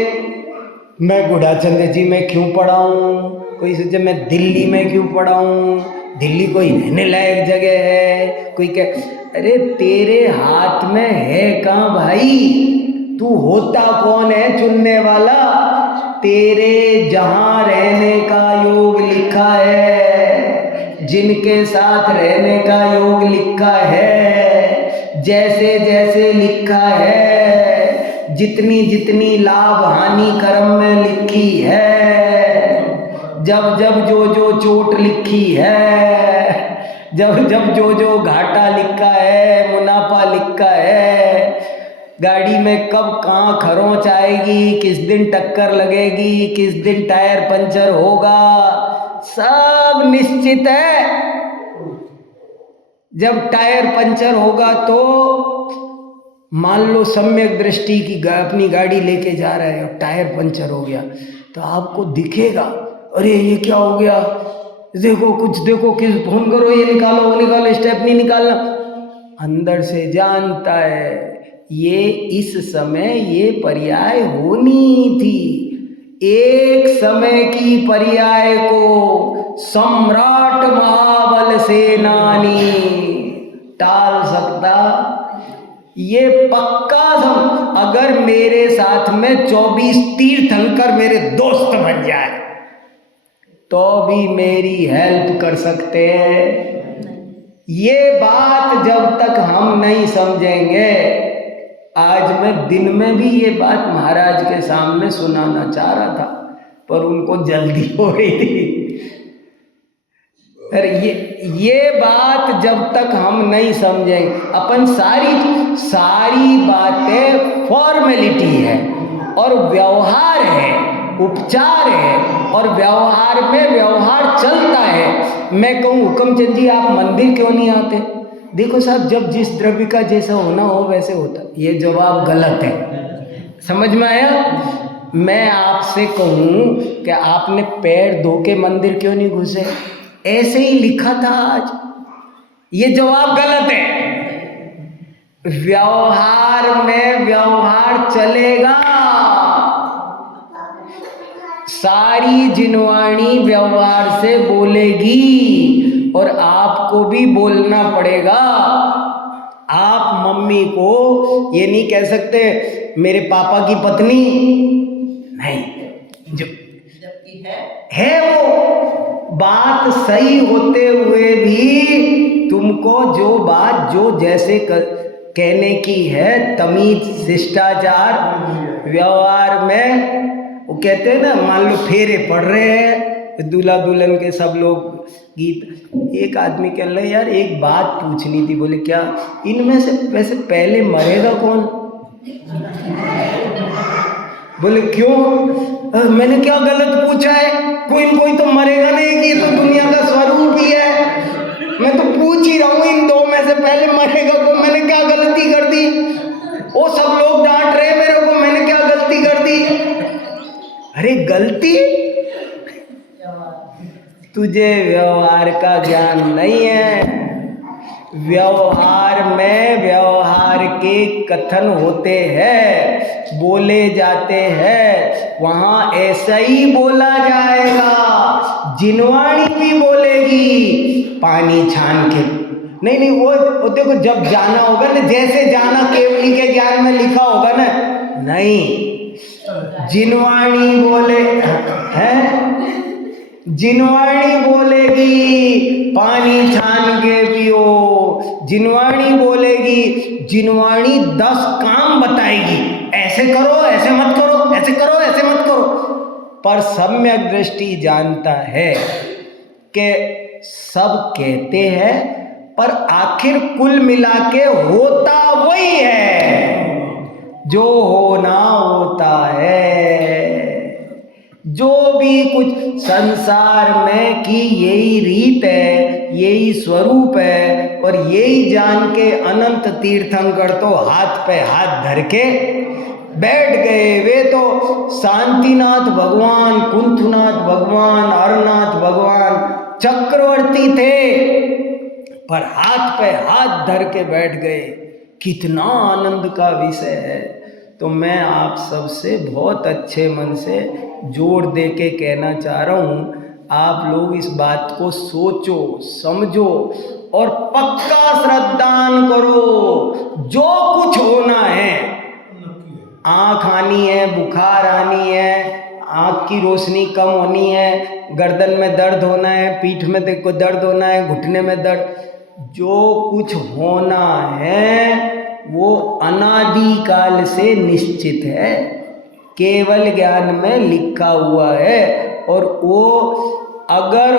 मैं गुड़ाचंद जी में क्यों पढ़ाऊं, कोई सोचे मैं दिल्ली में क्यों पढ़ाऊं, दिल्ली कोई रहने लायक जगह है। कोई कहे अरे तेरे हाथ में है कहाँ भाई, तू होता कौन है चुनने वाला? तेरे जहां रहने का योग लिखा है, जिनके साथ रहने का योग लिखा है, जैसे जैसे लिखा है, जितनी जितनी लाभ हानि कर्म में लिखी है, जब जब जो जो चोट लिखी है, जब जब जो जो घाटा लिखा है, मुनाफा लिखा है, गाड़ी में कब कहाँ खरोंच आएगी, किस दिन टक्कर लगेगी, किस दिन टायर पंचर होगा, सब निश्चित है। जब टायर पंचर होगा तो मान लो सम्यक दृष्टि की अपनी गाड़ी लेके जा रहा है और टायर पंचर हो गया तो आपको दिखेगा अरे ये क्या हो गया, देखो कुछ देखो, किस फोन करो, ये निकालो वो निकालो, स्टेप नहीं निकालना। अंदर से जानता है ये इस समय ये पर्याय होनी थी। एक समय की पर्याय को सम्राट महाबल सेनानी टाल सकता? ये पक्का अगर मेरे साथ में 24 तीर्थंकर मेरे दोस्त बन जाए तो भी मेरी हेल्प कर सकते हैं। ये बात जब तक हम नहीं समझेंगे, आज मैं दिन में भी ये बात महाराज के सामने सुनाना चाह रहा था पर उनको जल्दी हो रही थी। अरे ये बात जब तक हम नहीं समझेंगे, अपन सारी बातें फॉर्मेलिटी है और व्यवहार है, उपचार है और व्यवहार में व्यवहार चलता है। मैं कहूँ हुक्मचंद जी आप मंदिर क्यों नहीं आते? देखो साहब जब जिस द्रव्य का जैसा होना हो वैसे होता। ये जवाब गलत है, समझ में आया? मैं आपसे कहूँ कि आपने पैर धो के मंदिर क्यों नहीं घुसे? ऐसे ही लिखा था आज। ये जवाब गलत है। व्यवहार में व्यवहार चलेगा, सारी जिनवाणी व्यवहार से बोलेगी और आपको भी बोलना पड़ेगा। आप मम्मी को ये नहीं कह सकते मेरे पापा की पत्नी नहीं, जो जबकि है वो बात सही होते हुए भी तुमको जो बात जो जैसे कहने की है, तमीज शिष्टाचार व्यवहार में, वो कहते हैं ना, मान लो फेरे पड़ रहे हैं, दूल्हा दुल्हन के सब लोग गीत, एक आदमी कह रहा है यार एक बात पूछनी थी। बोले क्या? इनमें से वैसे पहले मरेगा कौन? बोले क्यों? मैंने क्या गलत पूछा है? कोई तो मरेगा नहीं कि ये तो दुनिया का स्वरूप ही है। मैं तो पूछ ही रहा हूँ इन दो में से पहले मरेगा कौन? मैंने क्या गलती कर दी? वो सब लोग डांट रहे मेरे को, मैंने क्या गलती कर दी? अरे गलती? तुझे व्यवहार का ज्ञान नहीं है। व्यवहार में व्यवहार के कथन होते हैं, बोले जाते हैं, वहाँ ऐसा ही बोला जाएगा जिनवाणी भी बोलेगी पानी छान के। नहीं, वो देखो, जब जाना होगा ना, जैसे जाना केवली के ज्ञान में लिखा होगा ना, नहीं, जिनवाणी बोले हैं, जिनवाणी बोलेगी पानी छान के पियो, जिनवाणी बोलेगी, जिनवाणी 10 काम बताएगी, ऐसे करो, ऐसे मत करो, ऐसे करो, ऐसे मत करो। पर सम्यक दृष्टि जानता है कि सब कहते हैं, पर आखिर कुल मिला के होता वही है जो होना होता है। जो भी कुछ संसार में की यही रीत है, यही स्वरूप है, और यही जान के अनंत तीर्थंकर तो हाथ पे हाथ धर के बैठ गए। वे तो शांतिनाथ भगवान, कुंथनाथ भगवान, हरनाथ भगवान चक्रवर्ती थे, पर हाथ पे हाथ धर के बैठ गए। कितना आनंद का विषय है। तो मैं आप सबसे बहुत अच्छे मन से जोर दे के कहना चाह रहा हूँ, आप लोग इस बात को सोचो, समझो और पक्का श्रद्धान करो। जो कुछ होना है, आँख आनी है, बुखार आनी है, आँख की रोशनी कम होनी है, गर्दन में दर्द होना है, पीठ में देखो दर्द होना है, घुटने में दर्द, जो कुछ होना है वो अनादि काल से निश्चित है, केवल ज्ञान में लिखा हुआ है। और वो अगर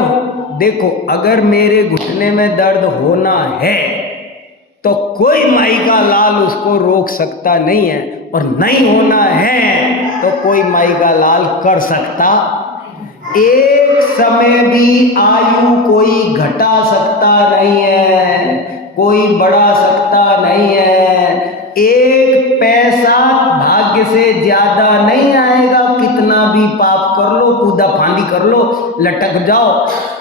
देखो, अगर मेरे घुटने में दर्द होना है तो कोई माई का लाल उसको रोक सकता नहीं है, और नहीं होना है तो कोई माई का लाल कर सकता। एक समय भी आयु कोई घटा सकता नहीं है, कोई बढ़ा सकता नहीं है। एक पैसा भाग्य से ज्यादा नहीं आएगा, कितना भी पाप कर लो, कूदा फांदी कर लो, लटक जाओ,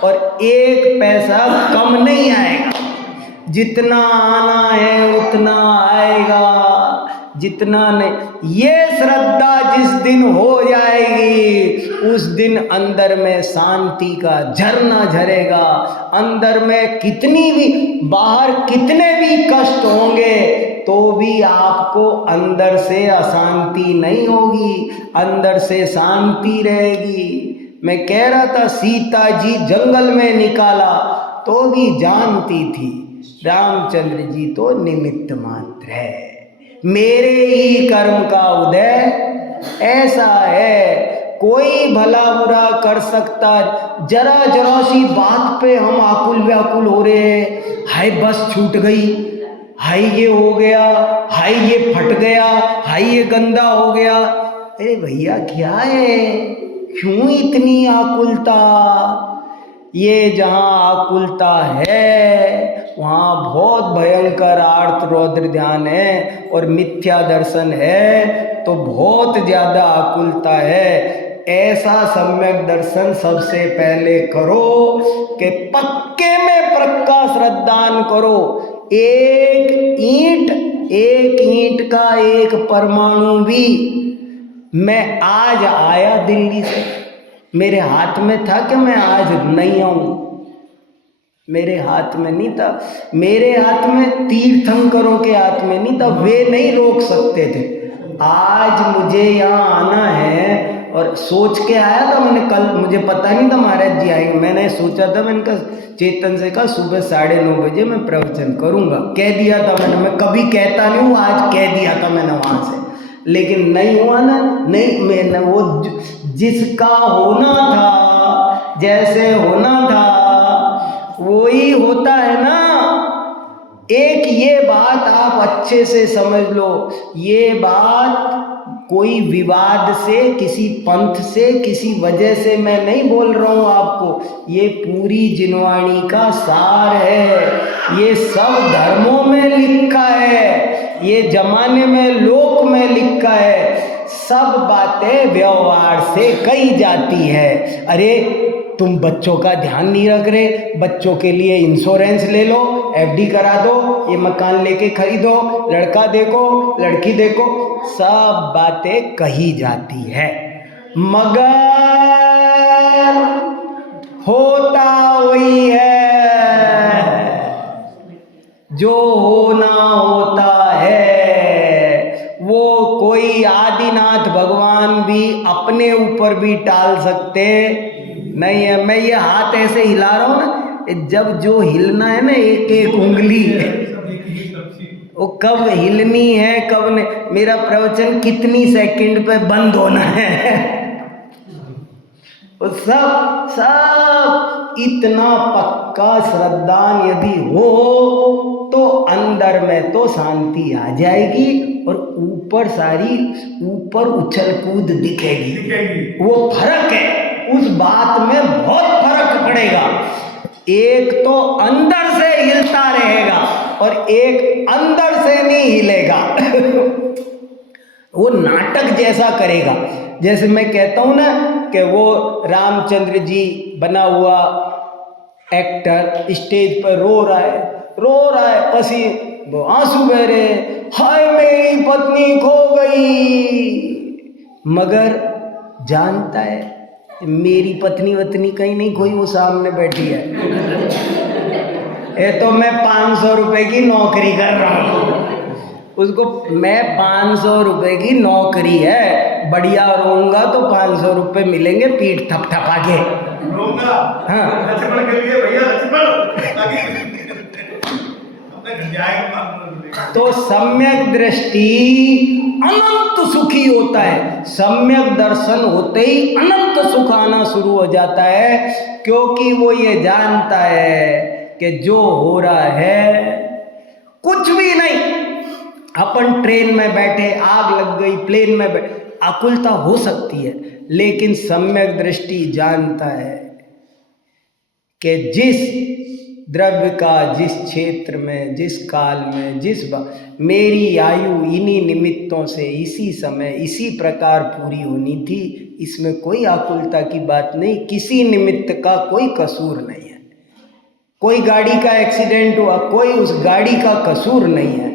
और एक पैसा कम नहीं आएगा। जितना आना है उतना आएगा, जितना नहीं। ये श्रद्धा जिस दिन हो जाएगी, उस दिन अंदर में शांति का झरना झरेगा। अंदर में कितनी भी, बाहर कितने भी कष्ट होंगे तो भी आपको अंदर से अशांति नहीं होगी, अंदर से शांति रहेगी। मैं कह रहा था, सीता जी जंगल में निकाला तो भी जानती थी रामचंद्र जी तो निमित्त मात्र है। मेरे ही कर्म का उदय ऐसा है, कोई भला बुरा कर सकता। जरा जरा सी बात पे हम आकुल व्याकुल हो रहे हैं, हाय बस छूट गई, हाय ये हो गया, हाय ये फट गया, हाय ये गंदा हो गया। अरे भैया क्या है, क्यों इतनी आकुलता? ये जहाँ आकुलता है वहाँ बहुत भयंकर आर्त रौद्र ध्यान है, और मिथ्या दर्शन है तो बहुत ज़्यादा आकुलता है। ऐसा सम्यक दर्शन सबसे पहले करो कि पक्के में पक्का श्रद्धान करो। एक ईंट का एक परमाणु भी, मैं आज आया दिल्ली से, मेरे हाथ में था कि मैं आज नहीं आऊं, मेरे हाथ में नहीं था। मेरे हाथ में तीर्थंकरों के हाथ में नहीं था, वे नहीं रोक सकते थे। आज मुझे यहाँ आना है, और सोच के आया था मैंने। कल मुझे पता नहीं था महाराज जी आएंगे, मैंने सोचा था, मैंने कहा चेतन से कहा सुबह 9:30 बजे मैं प्रवचन करूँगा, कह दिया था मैंने। मैं कभी कहता नहीं हूँ, आज कह दिया था मैंने वहाँ से, लेकिन नहीं हुआ ना। नहीं, मैंने वो जिसका होना था, जैसे होना था वही होता है ना। एक ये बात आप अच्छे से समझ लो, ये बात कोई विवाद से, किसी पंथ से, किसी वजह से मैं नहीं बोल रहा हूँ आपको, ये पूरी जिनवाणी का सार है। ये सब धर्मों में लिखा है, ये जमाने में लोक में लिखा है। सब बातें व्यवहार से कही जाती है। अरे तुम बच्चों का ध्यान नहीं रख रहे, बच्चों के लिए इंश्योरेंस ले लो, एफडी करा दो, ये मकान लेके खरीदो, लड़का देखो, लड़की देखो, सब बातें कही जाती है। मगर होता वही है जो होना होता है। वो कोई आदिनाथ भगवान भी अपने ऊपर भी टाल सकते नहीं है। मैं ये हाथ ऐसे हिला रहा हूं ना, जब जो हिलना है ना एक एक उंगली, वो कब हिलनी है कब नहीं, मेरा प्रवचन कितनी सेकंड पे बंद होना है, वो सब सब इतना पक्का श्रद्धान यदि हो तो अंदर में तो शांति आ जाएगी और ऊपर सारी ऊपर उछल कूद दिखेगी। वो फर्क है, उस बात में बहुत फर्क पड़ेगा। एक तो अंदर से हिलता रहेगा और एक अंदर से नहीं हिलेगा। वो नाटक जैसा करेगा। जैसे मैं कहता हूं ना कि वो रामचंद्र जी बना हुआ एक्टर स्टेज पर रो रहा है पसी वो आंसू बह रहे, हाय मेरी पत्नी खो गई, मगर जानता है मेरी पत्नी वतनी कहीं नहीं खोई, वो सामने बैठी है। ये तो मैं 500 रुपए की नौकरी कर रहा हूँ, उसको मैं 500 रुपए की नौकरी है, बढ़िया रोऊंगा तो 500 रुपए मिलेंगे, पीठ थपथपा के रोऊंगा। हाँ लक्ष्मण के लिए भैया, लक्ष्मण तो सम्यक दृष्टि अनंत सुखी होता है। सम्यक दर्शन होते ही अनंत सुख आना शुरू हो जाता है, क्योंकि वो ये जानता है कि जो हो रहा है कुछ भी नहीं। अपन ट्रेन में बैठे, आग लग गई, प्लेन में बैठे, आकुलता हो सकती है, लेकिन सम्यक दृष्टि जानता है कि जिस द्रव्य का जिस क्षेत्र में, जिस काल में, मेरी आयु इन्हीं निमित्तों से इसी समय इसी प्रकार पूरी होनी थी, इसमें कोई आकुलता की बात नहीं, किसी निमित्त का कोई कसूर नहीं है। कोई गाड़ी का एक्सीडेंट हुआ, कोई उस गाड़ी का कसूर नहीं है।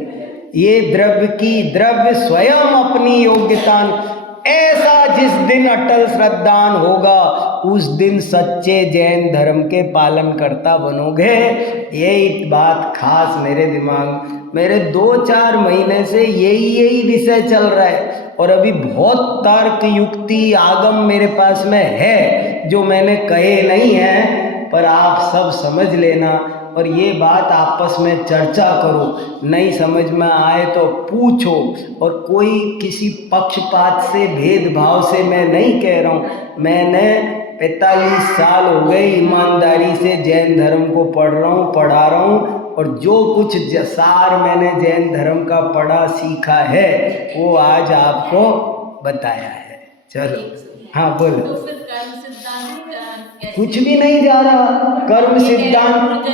ये द्रव्य स्वयं अपनी योग्यता, ऐसा जिस दिन अटल श्रद्धान होगा उस दिन सच्चे जैन धर्म के पालन करता बनोगे। यही बात खास मेरे दिमाग, मेरे 2-4 महीने से यही विषय चल रहा है, और अभी बहुत तर्क युक्ति आगम मेरे पास में है जो मैंने कहे नहीं है, पर आप सब समझ लेना और ये बात आपस में चर्चा करो। नहीं समझ में आए तो पूछो, और कोई किसी पक्षपात से भेदभाव से मैं नहीं कह रहा हूँ। मैंने 45 साल हो गए ईमानदारी से जैन धर्म को पढ़ा रहा हूँ, और जो कुछ सार मैंने जैन धर्म का पढ़ा सीखा है वो आज आपको बताया है। चलो हाँ बोलो। कुछ भी नहीं जा रहा, कर्म सिद्धांत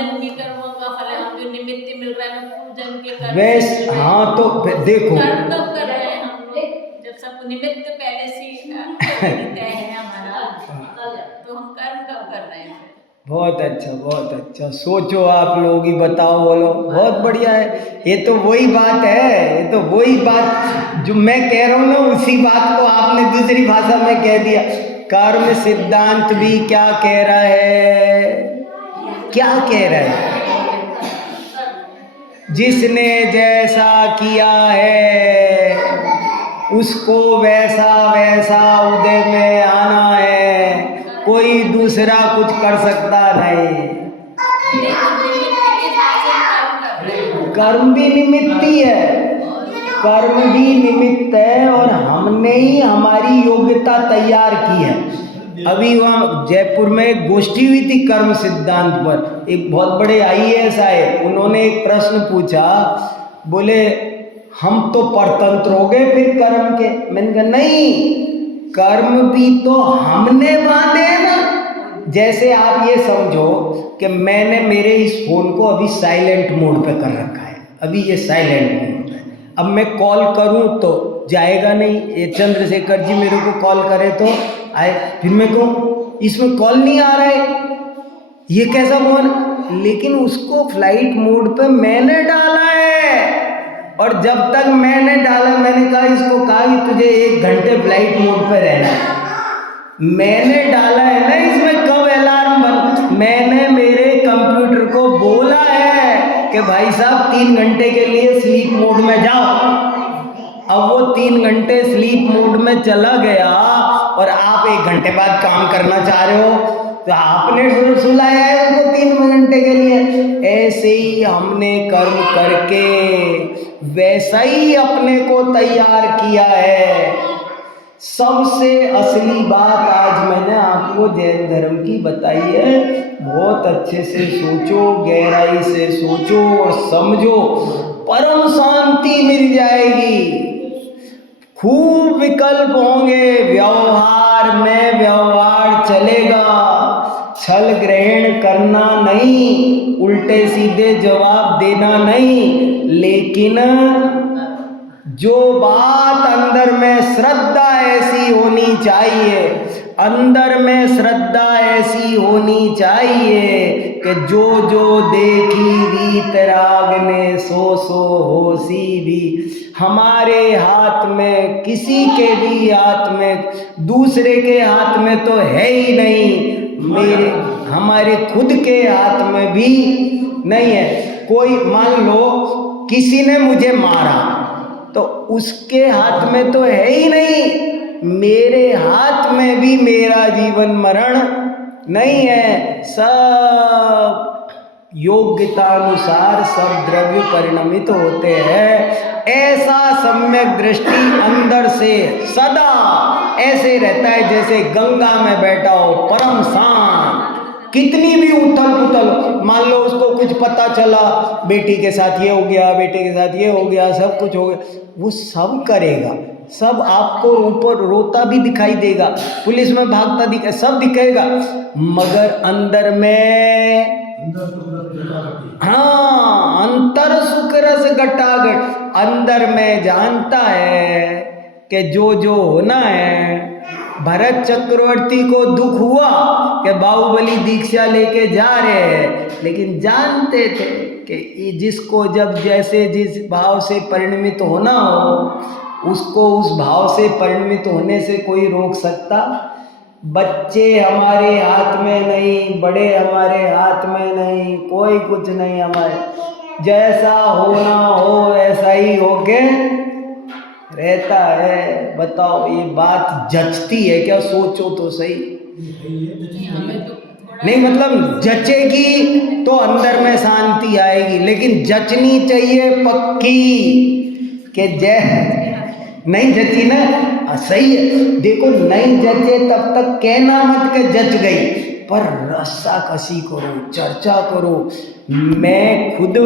वैसे। हाँ तो देखो जब सब निमित्त पहले से तय है हमारा, तो हम कर्म कब कर रहे हैं? बहुत अच्छा सोचो आप लोग ही बताओ, बोलो। बहुत बढ़िया है। ये तो वही बात है, ये तो वही बात जो मैं कह रहा हूँ ना, उसी बात को आपने दूसरी भाषा में कह दिया। कर्म सिद्धांत भी क्या कह रहा है? क्या कह रहा है? जिसने जैसा किया है उसको वैसा उदय में आना है, कोई दूसरा कुछ कर सकता नहीं। कर्म भी निमित्ती है, कर्म भी निमित्त है, और हमने ही हमारी योग्यता तैयार की है। अभी वहाँ जयपुर में एक गोष्ठी हुई थी कर्म सिद्धांत पर। एक बहुत बड़े IAS आए, उन्होंने एक प्रश्न पूछा, बोले हम तो परतंत्र हो गए फिर कर्म के। मैंने कहा नहीं, कर्म भी तो हमने बांधे हैं ना। जैसे आप ये समझो कि मैंने मेरे इस फोन को अभी साइलेंट मोड पे कर रखा है, अभी ये साइलेंट मोड पे, अब मैं कॉल करूं तो जाएगा नहीं। ये चंद्रशेखर जी मेरे को कॉल करे तो आए, फिर मेरे को इसमें कॉल नहीं आ रहा है, ये कैसा फोन? लेकिन उसको फ्लाइट मोड पे मैंने डाला है, और जब तक मैंने डाला, मैंने कहा इसको कहा कि तुझे 1 घंटे फ्लाइट मोड पे रहना है। मैंने डाला है ना, इसमें कब अलार्म बन, कि भाई साहब 3 घंटे के लिए स्लीप मोड में जाओ। अब वो 3 घंटे स्लीप मोड में चला गया और आप 1 घंटे बाद काम करना चाह रहे हो, तो आपने सुलाया है उसको 3 घंटे के लिए। ऐसे ही हमने कर्म करके वैसा ही अपने को तैयार किया है। सबसे असली बात आज मैंने आपको जैन धर्म की बताई है। बहुत अच्छे से सोचो, गहराई से सोचो और समझो, परम शांति मिल जाएगी। खूब विकल्प होंगे, व्यवहार में व्यवहार चलेगा, छल ग्रहण करना नहीं, उल्टे सीधे जवाब देना नहीं, लेकिन जो बात अंदर में श्रद्धा ऐसी होनी चाहिए, अंदर में श्रद्धा ऐसी होनी चाहिए कि जो जो देखी वीतराग ने सो सो होसी भी। हमारे हाथ में, किसी के भी हाथ में, दूसरे के हाथ में तो है ही नहीं, हमारे खुद के हाथ में भी नहीं है। कोई मान लो किसी ने मुझे मारा तो उसके हाथ में तो है ही नहीं, मेरे हाथ में भी मेरा जीवन मरण नहीं है। सब योग्यतानुसार सब द्रव्य परिणमित होते हैं। ऐसा सम्यक दृष्टि अंदर से सदा ऐसे रहता है जैसे गंगा में बैठा हो, परम शांत। कितनी भी उथल पुथल, मान लो उसको कुछ पता चला, बेटी के साथ ये हो गया, बेटे के साथ ये हो गया, सब कुछ हो गया, वो सब करेगा, सब आपको ऊपर रोता भी दिखाई देगा, पुलिस में भागता दिखा, सब दिखेगा, मगर अंदर में हाँ, अंतर सुख रस घटाघट, अंदर में जानता है कि जो जो होना है। भरत चक्रवर्ती को दुख हुआ कि बाहुबली दीक्षा लेके जा रहे हैं, लेकिन जानते थे कि जिसको जब जैसे जिस भाव से परिणमित होना हो, उसको उस भाव से परिणमित होने से कोई रोक सकता? बच्चे हमारे हाथ में नहीं, बड़े हमारे हाथ में नहीं, कोई कुछ नहीं हमारे। जैसा होना हो ऐसा ही होके रहता है। बताओ ये बात जचती है क्या? सोचो तो सही। नहीं मतलब जचेगी तो अंदर में शांति आएगी, लेकिन जचनी चाहिए पक्की कि नहीं जची ना, सही है। देखो नहीं जचे तब तक कहना मत के जच गई, पर रस्सा कसी करो, चर्चा करो। मैं खुद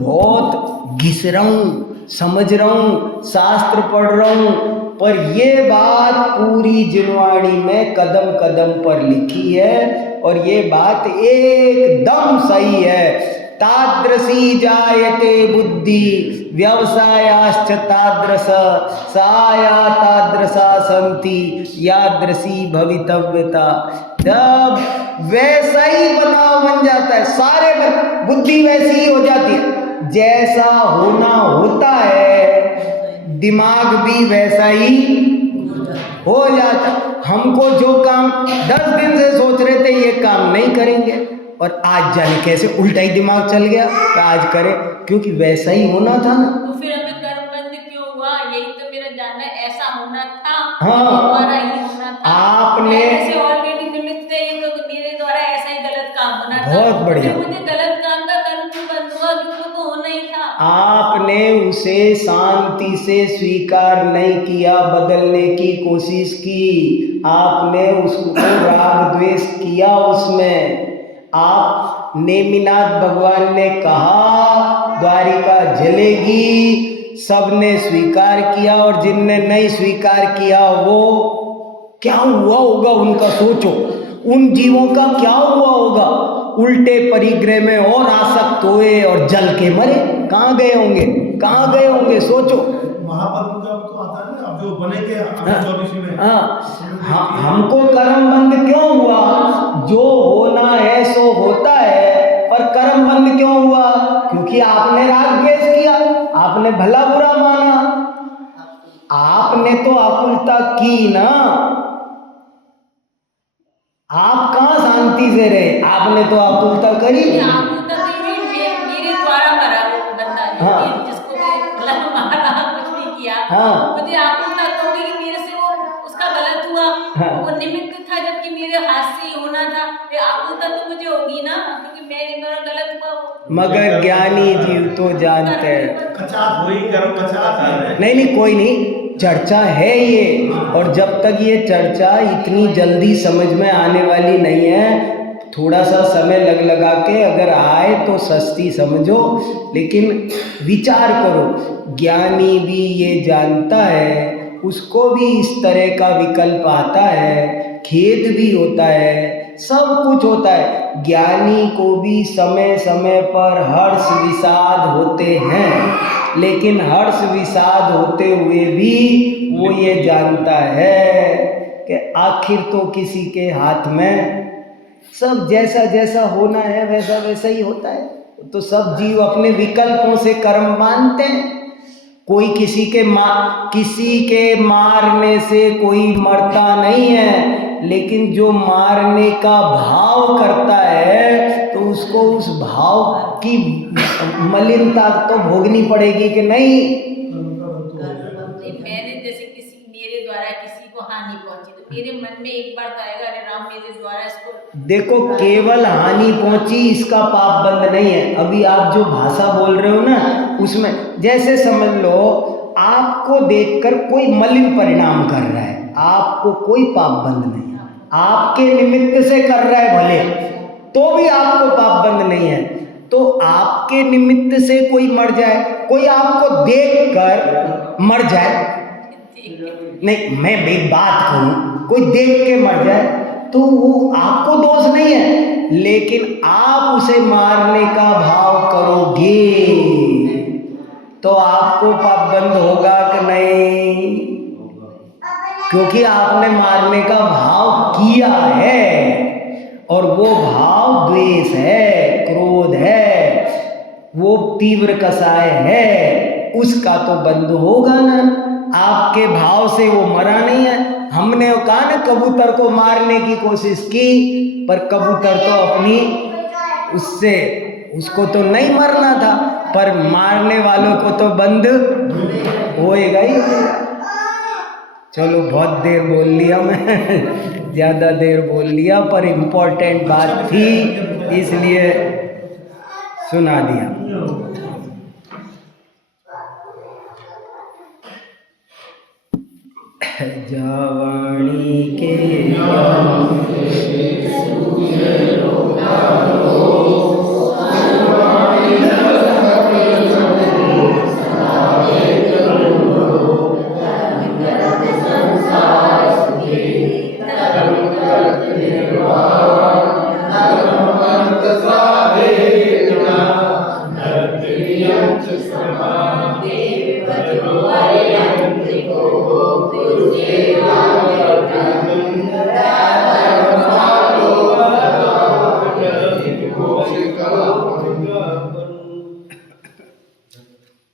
बहुत घिस रहा हूँ, समझ रहा हूँ, शास्त्र पढ़ रहा हूँ, पर ये बात पूरी जिनवाणी में कदम कदम पर लिखी है और ये बात एकदम सही है। तादृशी जायते बुद्धि व्यवसायाश्च तादृश साया तादृशा संति यादृशी भवितव्यता। जब वैसा ही बनाव बन जाता है, सारे बुद्धि वैसी ही हो जाती है, जैसा होना होता है दिमाग भी वैसा ही हो जाता। हमको जो काम 10 दिन से सोच रहे थे ये काम नहीं करेंगे, और आज जाने कैसे उल्टा ही दिमाग चल गया कि आज करें, क्योंकि वैसा ही होना था ना। तो फिर हमें कर्मबंध क्यों हुआ? यही तो मेरा जानना है। ऐसा होना था, हाँ, द्वारा ही होना था। आपने जैसे ऑलरेडी निमित्त थे, ये तो मेरे द्वारा ऐसा ही गलत काम होना था। बहुत बढ़िया। फिर मुझे गलत काम का कर्म क्यों बंद हुआ? क्योंकि तो होना ही था। आपने उसे शांति से स्वीकार नहीं किया, बदलने की कोशिश की, आपने उसको राग द्वेष किया उसमें। आप नेमिनाथ भगवान ने कहा द्वारिका जलेगी, सबने स्वीकार किया, और जिनने नहीं स्वीकार किया वो क्या हुआ होगा उनका? सोचो उन जीवों का क्या हुआ होगा? उल्टे परिग्रह में और आसक्त हुए और जल के मरे। कहाँ गए होंगे, कहाँ गए होंगे? सोचो। महापद तो आता है ना, अब जो बनेंगे 24 में। हाँ, हमको कर्म बंद क्यों हुआ? जो होना है सो होता है, पर कर्म बंद क्यों हुआ? क्योंकि आपने राग द्वेष किया, आपने भला बुरा माना, आपने तो आकुलता की ना। आप कहाँ शांति से रहे? आपने तो आकुलता करी। आकुलता मेरे द्वारा मरा हाँ। मुझे आकुलता तो होगी कि मेरे से वो उसका गलत हुआ। हाँ। वो निमित्त था जबकि मेरे हाथ से ही होना था, तो आकुलता तो मुझे होगी ना, क्योंकि मेरा गलत हुआ वो। मगर ज्ञानी जीव तो जानते हैं। कचार वही कर्म कचार है। नहीं नहीं, कोई नहीं, चर्चा है ये, और जब तक ये चर्चा इतनी जल्दी समझ में आने वाली नहीं है, थोड़ा सा समय लगा के अगर आए तो सस्ती समझो, लेकिन विचार करो। ज्ञानी भी ये जानता है, उसको भी इस तरह का विकल्प आता है, खेद भी होता है, सब कुछ होता है। ज्ञानी को भी समय समय पर हर्ष विषाद होते हैं, लेकिन हर्ष विषाद होते हुए भी वो ये जानता है कि आखिर तो किसी के हाथ में सब जैसा जैसा होना है वैसा वैसा ही होता है। तो सब जीव अपने विकल्पों से कर्म मानते हैं। कोई किसी के मारने से कोई मरता नहीं है, लेकिन जो मारने का भाव करता है तो उसको उस भाव की मलिनता तो भोगनी पड़ेगी कि नहीं। मैंने जैसे मेरे द्वारा किसी को हानि पहुंची तो मेरे मन में एक बार तो आएगा, अरे राम मेरे द्वारा इसको। देखो, केवल हानि पहुंची इसका पाप बंद नहीं है। अभी आप जो भाषा बोल रहे हो ना, उसमें जैसे समझ लो आपको देखकर कोई मलिन परिणाम कर रहा है, आपको कोई पाप बंद नहीं, आपके निमित्त से कर रहा है भले, तो भी आपको पाप बंद नहीं है। तो आपके निमित्त से कोई मर जाए, कोई आपको देखकर मर जाए, नहीं मैं एक बात कहूँ, कोई देख के मर जाए तो वो आपको दोष नहीं है, लेकिन आप उसे मारने का भाव करोगे तो आपको पाप बंद होगा कि नहीं? क्योंकि आपने मारने का भाव किया है, और वो भाव द्वेष है, क्रोध है, वो तीव्र कसाय है, उसका तो बंद होगा ना। आपके भाव से वो मरा नहीं है। हमने कहा ना कबूतर को मारने की कोशिश की, पर कबूतर तो अपनी उसको तो नहीं मरना था, पर मारने वालों को तो बंद होएगा ही। चलो बहुत देर बोल लिया मैं, ज़्यादा देर बोल लिया, पर इम्पोर्टेंट बात थी इसलिए सुना दिया। जावाणी के Dev